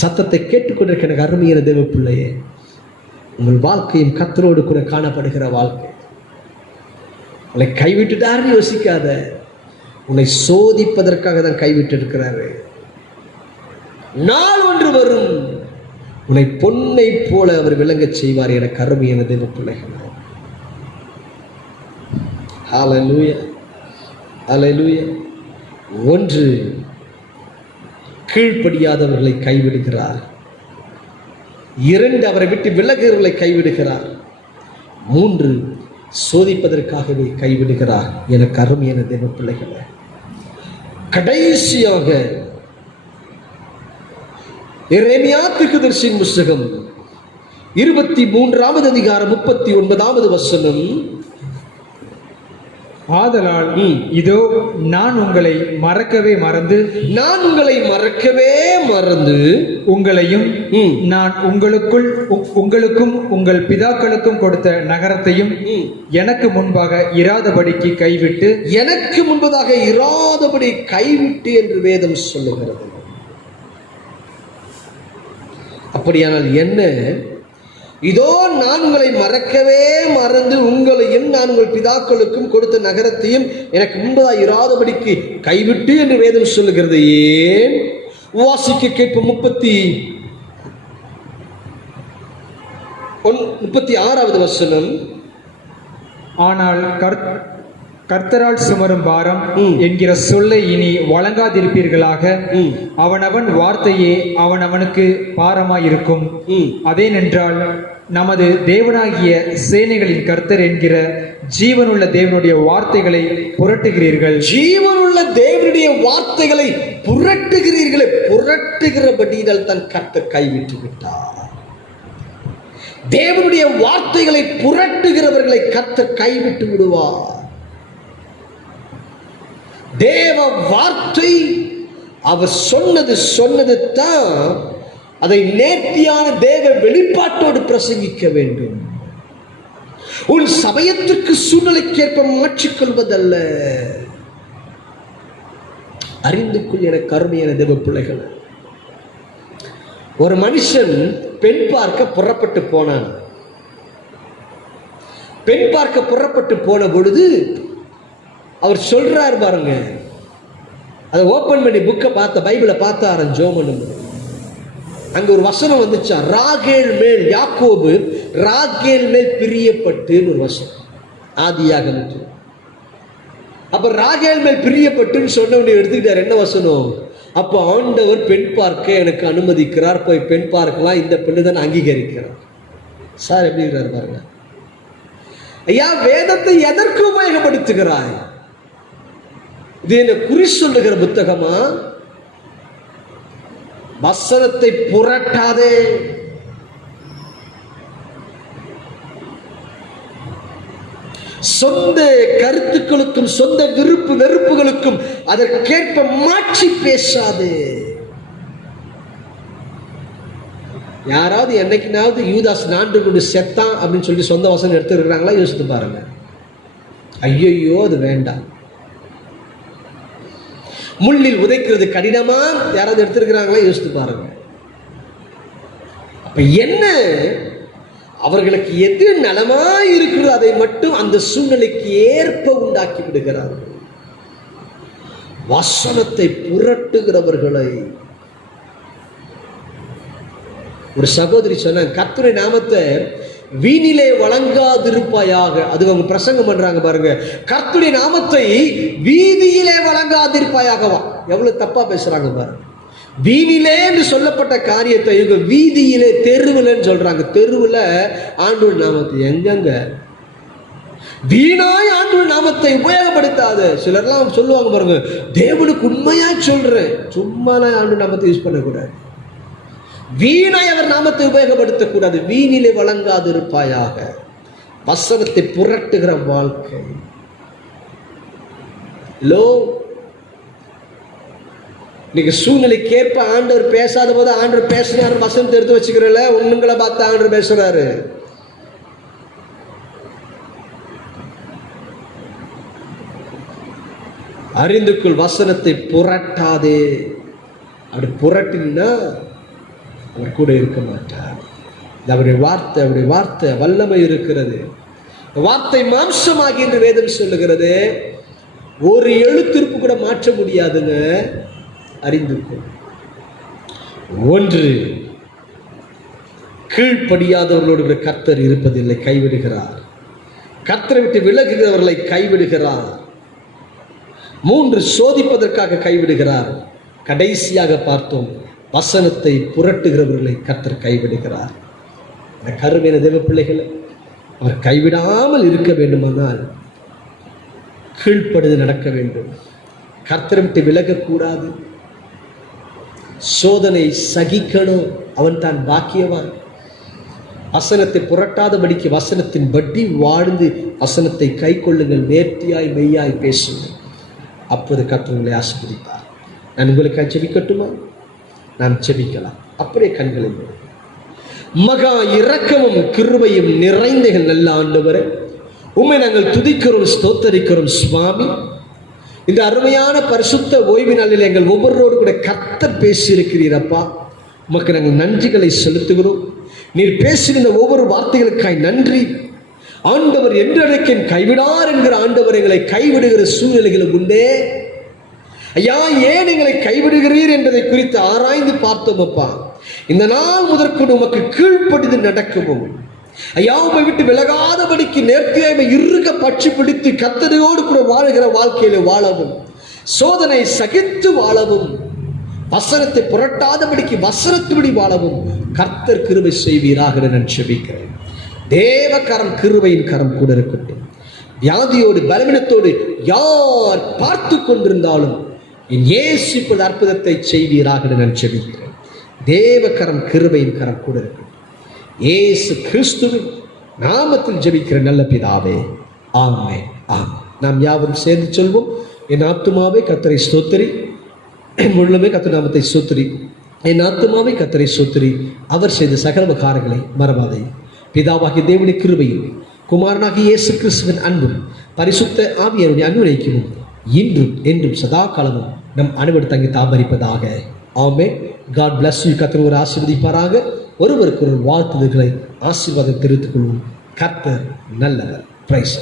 சத்தத்தை கேட்டுக்கொண்டிருக்கிற எனக்கு அருமையான தேவ பிள்ளையே, உங்கள் வாழ்க்கையும் கர்த்தரோடு கூட காணப்படுகிற வாழ்க்கை. உன்னை கைவிட்டுட்டாருன்னு யோசிக்காத. உன்னை சோதிப்பதற்காக தான் கைவிட்டு இருக்கிறாரு. நாள் ஒன்று வரும், உன்னை பொன்னை போல அவர் விளங்கச் செய்வார். எனக்கு அருமையான தேவ பிள்ளைகள். ஹல்லேலூயா, ஹல்லேலூயா. ஒன்று, கீழ்ப்படியாதவர்களை கைவிடுகிறார். 2, அவரை விட்டு விலகுகிறவர்களை கைவிடுகிறார். 3, சோதிப்பதற்காகவே கைவிடுகிறார். எனக்கு அருமையான தேவ பிள்ளைகளே, கடைசியாக எரேமியா தீர்க்கதரிசியின் புத்தகம் 23வது அதிகாரம் 39வது வசனம். ஆதலால் இதோ நான் உங்களை மறக்கவே மறந்து உங்களையும் நான் உங்களுக்கும் உங்கள் பிதாக்களுக்கும் கொடுத்த நகரத்தையும் எனக்கு முன்பாக இராதபடிக்கு கைவிட்டு என்று வேதம் சொல்லுகிறது. அப்படியானால் என்ன? இதோ நான் உங்களை மறக்கவே மறந்து உங்களையும் நான் உங்கள் பிதாக்களுக்கும் கொடுத்த நகரத்தையும் எனக்கு முன்பதாக இராதபடிக்கு கைவிட்டு என்று வேதம் சொல்லுகிறது. ஏன்? வாசிக்க கேட்போம். 36வது வசனம். ஆனால் கர்த்தரால் சுமரும் பாரம் என்கிற சொல்லை இனி வழங்காதிருப்பீர்களாக. அவனவன் வார்த்தையே அவனவனுக்கு பாரமாயிருக்கும். அதேனென்றால் நமது தேவனாகிய சேனைகளின் கர்த்தர் என்கிற ஜீவனுள்ள தேவனுடைய வார்த்தைகளை புரட்டுகிறீர்கள். ஜீவனுள்ள தேவனுடைய வார்த்தைகளை புரட்டுகிறீர்களே. புரட்டுகிறபடியால் தன் கர்த்தர் கைவிட்டு விட்டார். தேவனுடைய வார்த்தைகளை புரட்டுகிறவர்களை கர்த்தர் கைவிட்டு விடுவார். தேவ வார்த்தை அவர் சொன்னது தான். அதை நேர்த்தியான தேவ வெளிப்பாட்டோடு பிரசங்கிக்க வேண்டும். உன் சமயத்திற்கு சூழ்நிலைக்கேற்ப மாற்றிக்கொள்வதல்ல. அறிந்து கொள் எனக்கு அருமையான தேவ பிள்ளைகள். ஒரு மனுஷன் பெண் பார்க்க புறப்பட்டு போனான். பெண் பார்க்க புறப்பட்டு போன பொழுது அவர் சொல்றார் பாருங்க. அதை ஓபன் பண்ணி புக்கை பார்த்த பைபிளை பார்த்தாரு ஜோமன். அங்க ஒரு வசனம் வந்துச்சான். ராகேல் மேல் யாக்கோபு ராகேல் மேல் பிரியப்பட்டு ஒரு வசனம் ஆதியாக. அப்ப ராகேல் மேல் பிரியப்பட்டுன்னு சொன்னவனை எடுத்துக்கிட்டார். என்ன வசனம்? அப்போ ஆண்டவர் பெண் பார்க்க எனக்கு அனுமதிக்கிறார். போய் பெண் பார்க்கலாம். இந்த பெண்ணு தான் அங்கீகரிக்கிறார். சார் எப்படி இருக்கிறார் பாருங்க. ஐயா, வேதத்தை எதற்கு உபயோகப்படுத்துகிறாய்? இது என்ன குறி சொல்லுகிற புத்தகமா? வசனத்தை புரட்டாதே. சொந்த கருத்துக்களுக்கும் சொந்த விருப்பு வெறுப்புகளுக்கும் அதற்கேற்ப மாற்றி பேசாது. யாராவது என்னைக்குனாவது யூதாஸ் நான்கு கொண்டு செத்தான் அப்படின்னு சொல்லி சொந்த வசனம் எடுத்துருக்கிறாங்களா? யோசித்து பாருங்க. ஐயோ, அது வேண்டாம். முள்ளில் உதைக்கிறது கடினமா யாராவது எடுத்திருக்கிறாங்களா? யோசித்து பாருங்க. அப்ப என்ன? அவர்களுக்கு எது நலமா இருக்கிறதோ அதை மட்டும் அந்த சூழ்நிலைக்கு ஏற்ப உண்டாக்கி விடுகிறார்கள். வசனத்தை புரட்டுகிறவர்களை. ஒரு சகோதரி சொன்ன, கர்த்தருடைய நாமத்தை வீணிலே வழங்காதிருப்பாயாக. அது அவங்க பிரசங்கம் பண்றாங்க பாருங்க. கர்த்தருடைய நாமத்தை வீதியிலே வழங்காதிருப்பாயாகவா. எவ்வளவு தப்பா பேசுறாங்க பாருங்க. வீணிலே என்று சொல்லப்பட்ட காரியத்தை இவங்க வீதியிலே, தெருவில் சொல்றாங்க. தெருவில் ஆண்டவர் நாமத்தை எங்கங்க? வீணாய் ஆண்டவர் நாமத்தை உபயோகப்படுத்தாது. சிலர்லாம் சொல்லுவாங்க பாருங்க, தேவனுக்கு உண்மையா சொல்றேன், சும்மாலாம் ஆண்டவர் நாமத்தை யூஸ் பண்ணக்கூடாது. வீணாய் அவர் நாமத்தை உபயோகப்படுத்தக்கூடாது. வீணிலே வழங்காது இருப்பாயாக. வசனத்தை புரட்டுகிற வாழ்க்கை. நீங்க சூழ்நிலைக்கேற்ப ஆண்டவர் பேசாத போது ஆண்டவர் பேசுறாரு, வசனத்தை எடுத்து வச்சுக்கிறல. ஒண்ணுங்களை பார்த்து ஆண்டவர் பேசுறாரு. அறிந்துக்குள் வசனத்தை புரட்டாதே. அப்படி புரட்டினா அவர் கூட இருக்க மாட்டார். இது அவருடைய வார்த்தை வல்லமை இருக்கிறது. வார்த்தை மாம்சமாகி என்று வேதம் சொல்லுகிறது. ஒரு எழுத்திருப்பு கூட மாற்ற முடியாதுங்க. அறிந்திருக்கும். ஒன்று, கீழ்ப்படியாதவர்களோடு கர்த்தர் இருப்பதில்லை, கைவிடுகிறார். கர்த்தரை விட்டு விலகுகிறவர்களை கைவிடுகிறார். 3, சோதிப்பதற்காக கைவிடுகிறார். கடைசியாக பார்த்தோம், வசனத்தை புரட்டுகிறவர்களை கர்த்தர் கைவிடுகிறார். கருமையான தேவ பிள்ளைகளை அவர் கைவிடாமல் இருக்க வேண்டுமானால் கீழ்ப்படுது நடக்க வேண்டும். கர்த்தரை விட்டு விலகக்கூடாது. சோதனை சகிக்கணும். அவன் தான் பாக்கியவான். வசனத்தை புரட்டாதபடிக்கு வசனத்தின் படி வாழ்ந்து வசனத்தை கை கொள்ளுங்கள். நேர்த்தியாய் மெய்யாய் பேசுங்கள். அப்போது கர்த்தர் உங்களை ஆசீர்வதிப்பார். நான் உங்களுக்கு ஜெபிக்கட்டுமா? நாம் ஜெபிக்கலாம். அப்படியே கண்களை மூடு. மகா இரக்கமும் கிருபையும் நிறைந்தகள் நல்ல ஆண்டவரே, உம்மை நாங்கள் துதிக்கிறோம், ஸ்தோத்தரிக்கிறோம் சுவாமி. இந்த அருமையான பரிசுத்த ஓய்வு நாளில் எங்கள் ஒவ்வொருவரோடு கூட கர்த்தர் பேசியிருக்கிறீரப்பா. உமக்கு நாங்கள் நன்றிகளை செலுத்துகிறோம். நீர் பேசுகின்ற ஒவ்வொரு வார்த்தைகளுக்காய் நன்றி ஆண்டவர். என்றைக்கு கைவிடார் என்கிற ஆண்டவர் எங்களை கைவிடுகிற சூழ்நிலைகளும் உண்டே. ஐயா, ஏன் எங்களை கைவிடுகிறீர் என்பதை குறித்து ஆராய்ந்து பார்த்தோம் அப்பா. இந்த நாள் முதற்கொண்டு உமக்கு கீழ்ப்படிந்து நடக்கவும், ஐயா உம்மை விட்டு விலகாதபடிக்கு நேர்த்தியாய் இறுக பற்றி பிடித்து கர்த்தரோடு கூட வாழுகிற வாழ்க்கையில வாழவும், சோதனை சகித்து வாழவும், வசனத்தை புரட்டாதபடிக்கு வசனத்துபடி வாழவும் கர்த்தர் கிருபை செய்வீராக நான் ஜெபிக்கிறேன். தேவ கரம், கிருபையின் கரம் கூட இருக்கட்டும். வியாதியோடு பலவீனத்தோடு யார் பார்த்து கொண்டிருந்தாலும் என் இயேசு இப்போது அற்புதத்தை செய்வீராக நான் ஜெபிக்கிறேன். தேவ கரம், கிருபையின் கரம் கூட இருக்கட்டும். இயேசு கிறிஸ்துவின் நாமத்தில் ஜெபிக்கிற நல்ல பிதாவே, ஆமென். நாம் யாவரும் சேர்ந்து சொல்வோம். என் ஆத்துமாவே கர்த்தரை ஸ்தோத்திரி, என் முழுமே கர்த்தர் நாமத்தை ஸ்தோத்திரி. என் ஆத்துமாவை கர்த்தரை ஸ்தோத்திரி, அவர் செய்த சகல உபகாரங்களை மறவாதே. பிதாவாகிய தேவனுடைய கிருபையும் குமாரனாகிய இயேசு கிறிஸ்துவின் அன்பும் பரிசுத்த ஆவியாருடைய அன்புரைக்கும் இன்றும் என்றும் சதா காலமும் நம் அனைவரும் தங்கி தாபரிப்பதாக. ஆமென். God bless you. கர்த்தர் ஒரு ஆசீர்வதிப்பாராக. ஒருவருக்கு ஒரு வாழ்த்துதல்களை ஆசீர்வாதம் தெரிவித்துக் கொள்வோம். கர்த்தர் நல்லவர். பிரைஸ்.